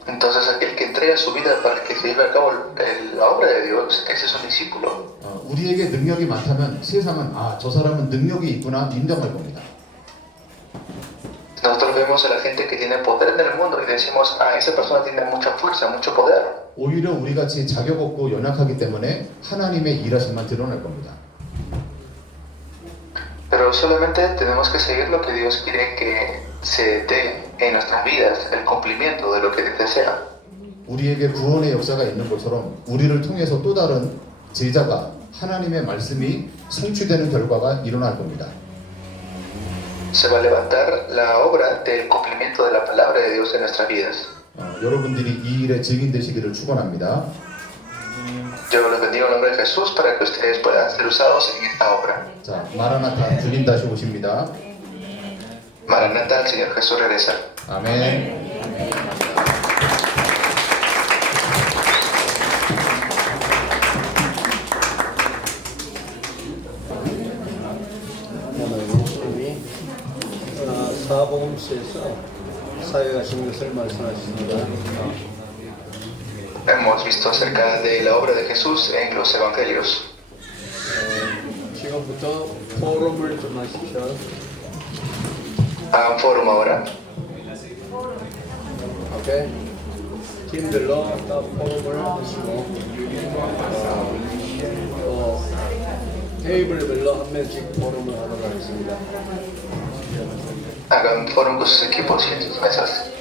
Entonces aquel que entrega su vida para que se lleve a cabo la obra de Dios, ese es un discípulo. 우리에게 능력이 많다면 세상은 저 사람은 능력이 있구나 인정할 겁니다. Nosotros vemos a la gente que tiene poder en el mundo y decimos, esa persona tiene mucha fuerza, mucho poder. 오히려 우리같이 자격 없고 연약하기 때문에 하나님의 일하심만 드러날 겁니다. Pero solamente tenemos que seguir lo que Dios quiere que se dé en nuestras vidas, el cumplimiento de lo que Dios desea. 우리에게 구원의 역사가 있는 것처럼 우리를 통해서 또 다른 제자가 하나님의 말씀이 성취되는 결과가 일어날 겁니다. Se va a levantar la obra del cumplimiento de la palabra de Dios en nuestras vidas. 여러분들이 이 일에 증인 되시기를 축원합니다. Yo los bendigo en nombre de Jesús para que ustedes puedan ser usados en esta obra. 자, 마라나타 주님 다시 오십니다. Maranatha, el Señor Jesús regresa. 아멘. 예수님이 사복음서에서 사역하신 것을 말씀하십니다. Hemos visto acerca de la obra de Jesús en los evangelios. 지금부터 포럼을 좀 하십시오. Hagan fórum ahora. 오케이. 팀별로 다 포럼을 하시고 또 테이블별로 한 명씩 포럼을 하도록 하겠습니다. Hagan fórum con sus equipos y en sus mesas.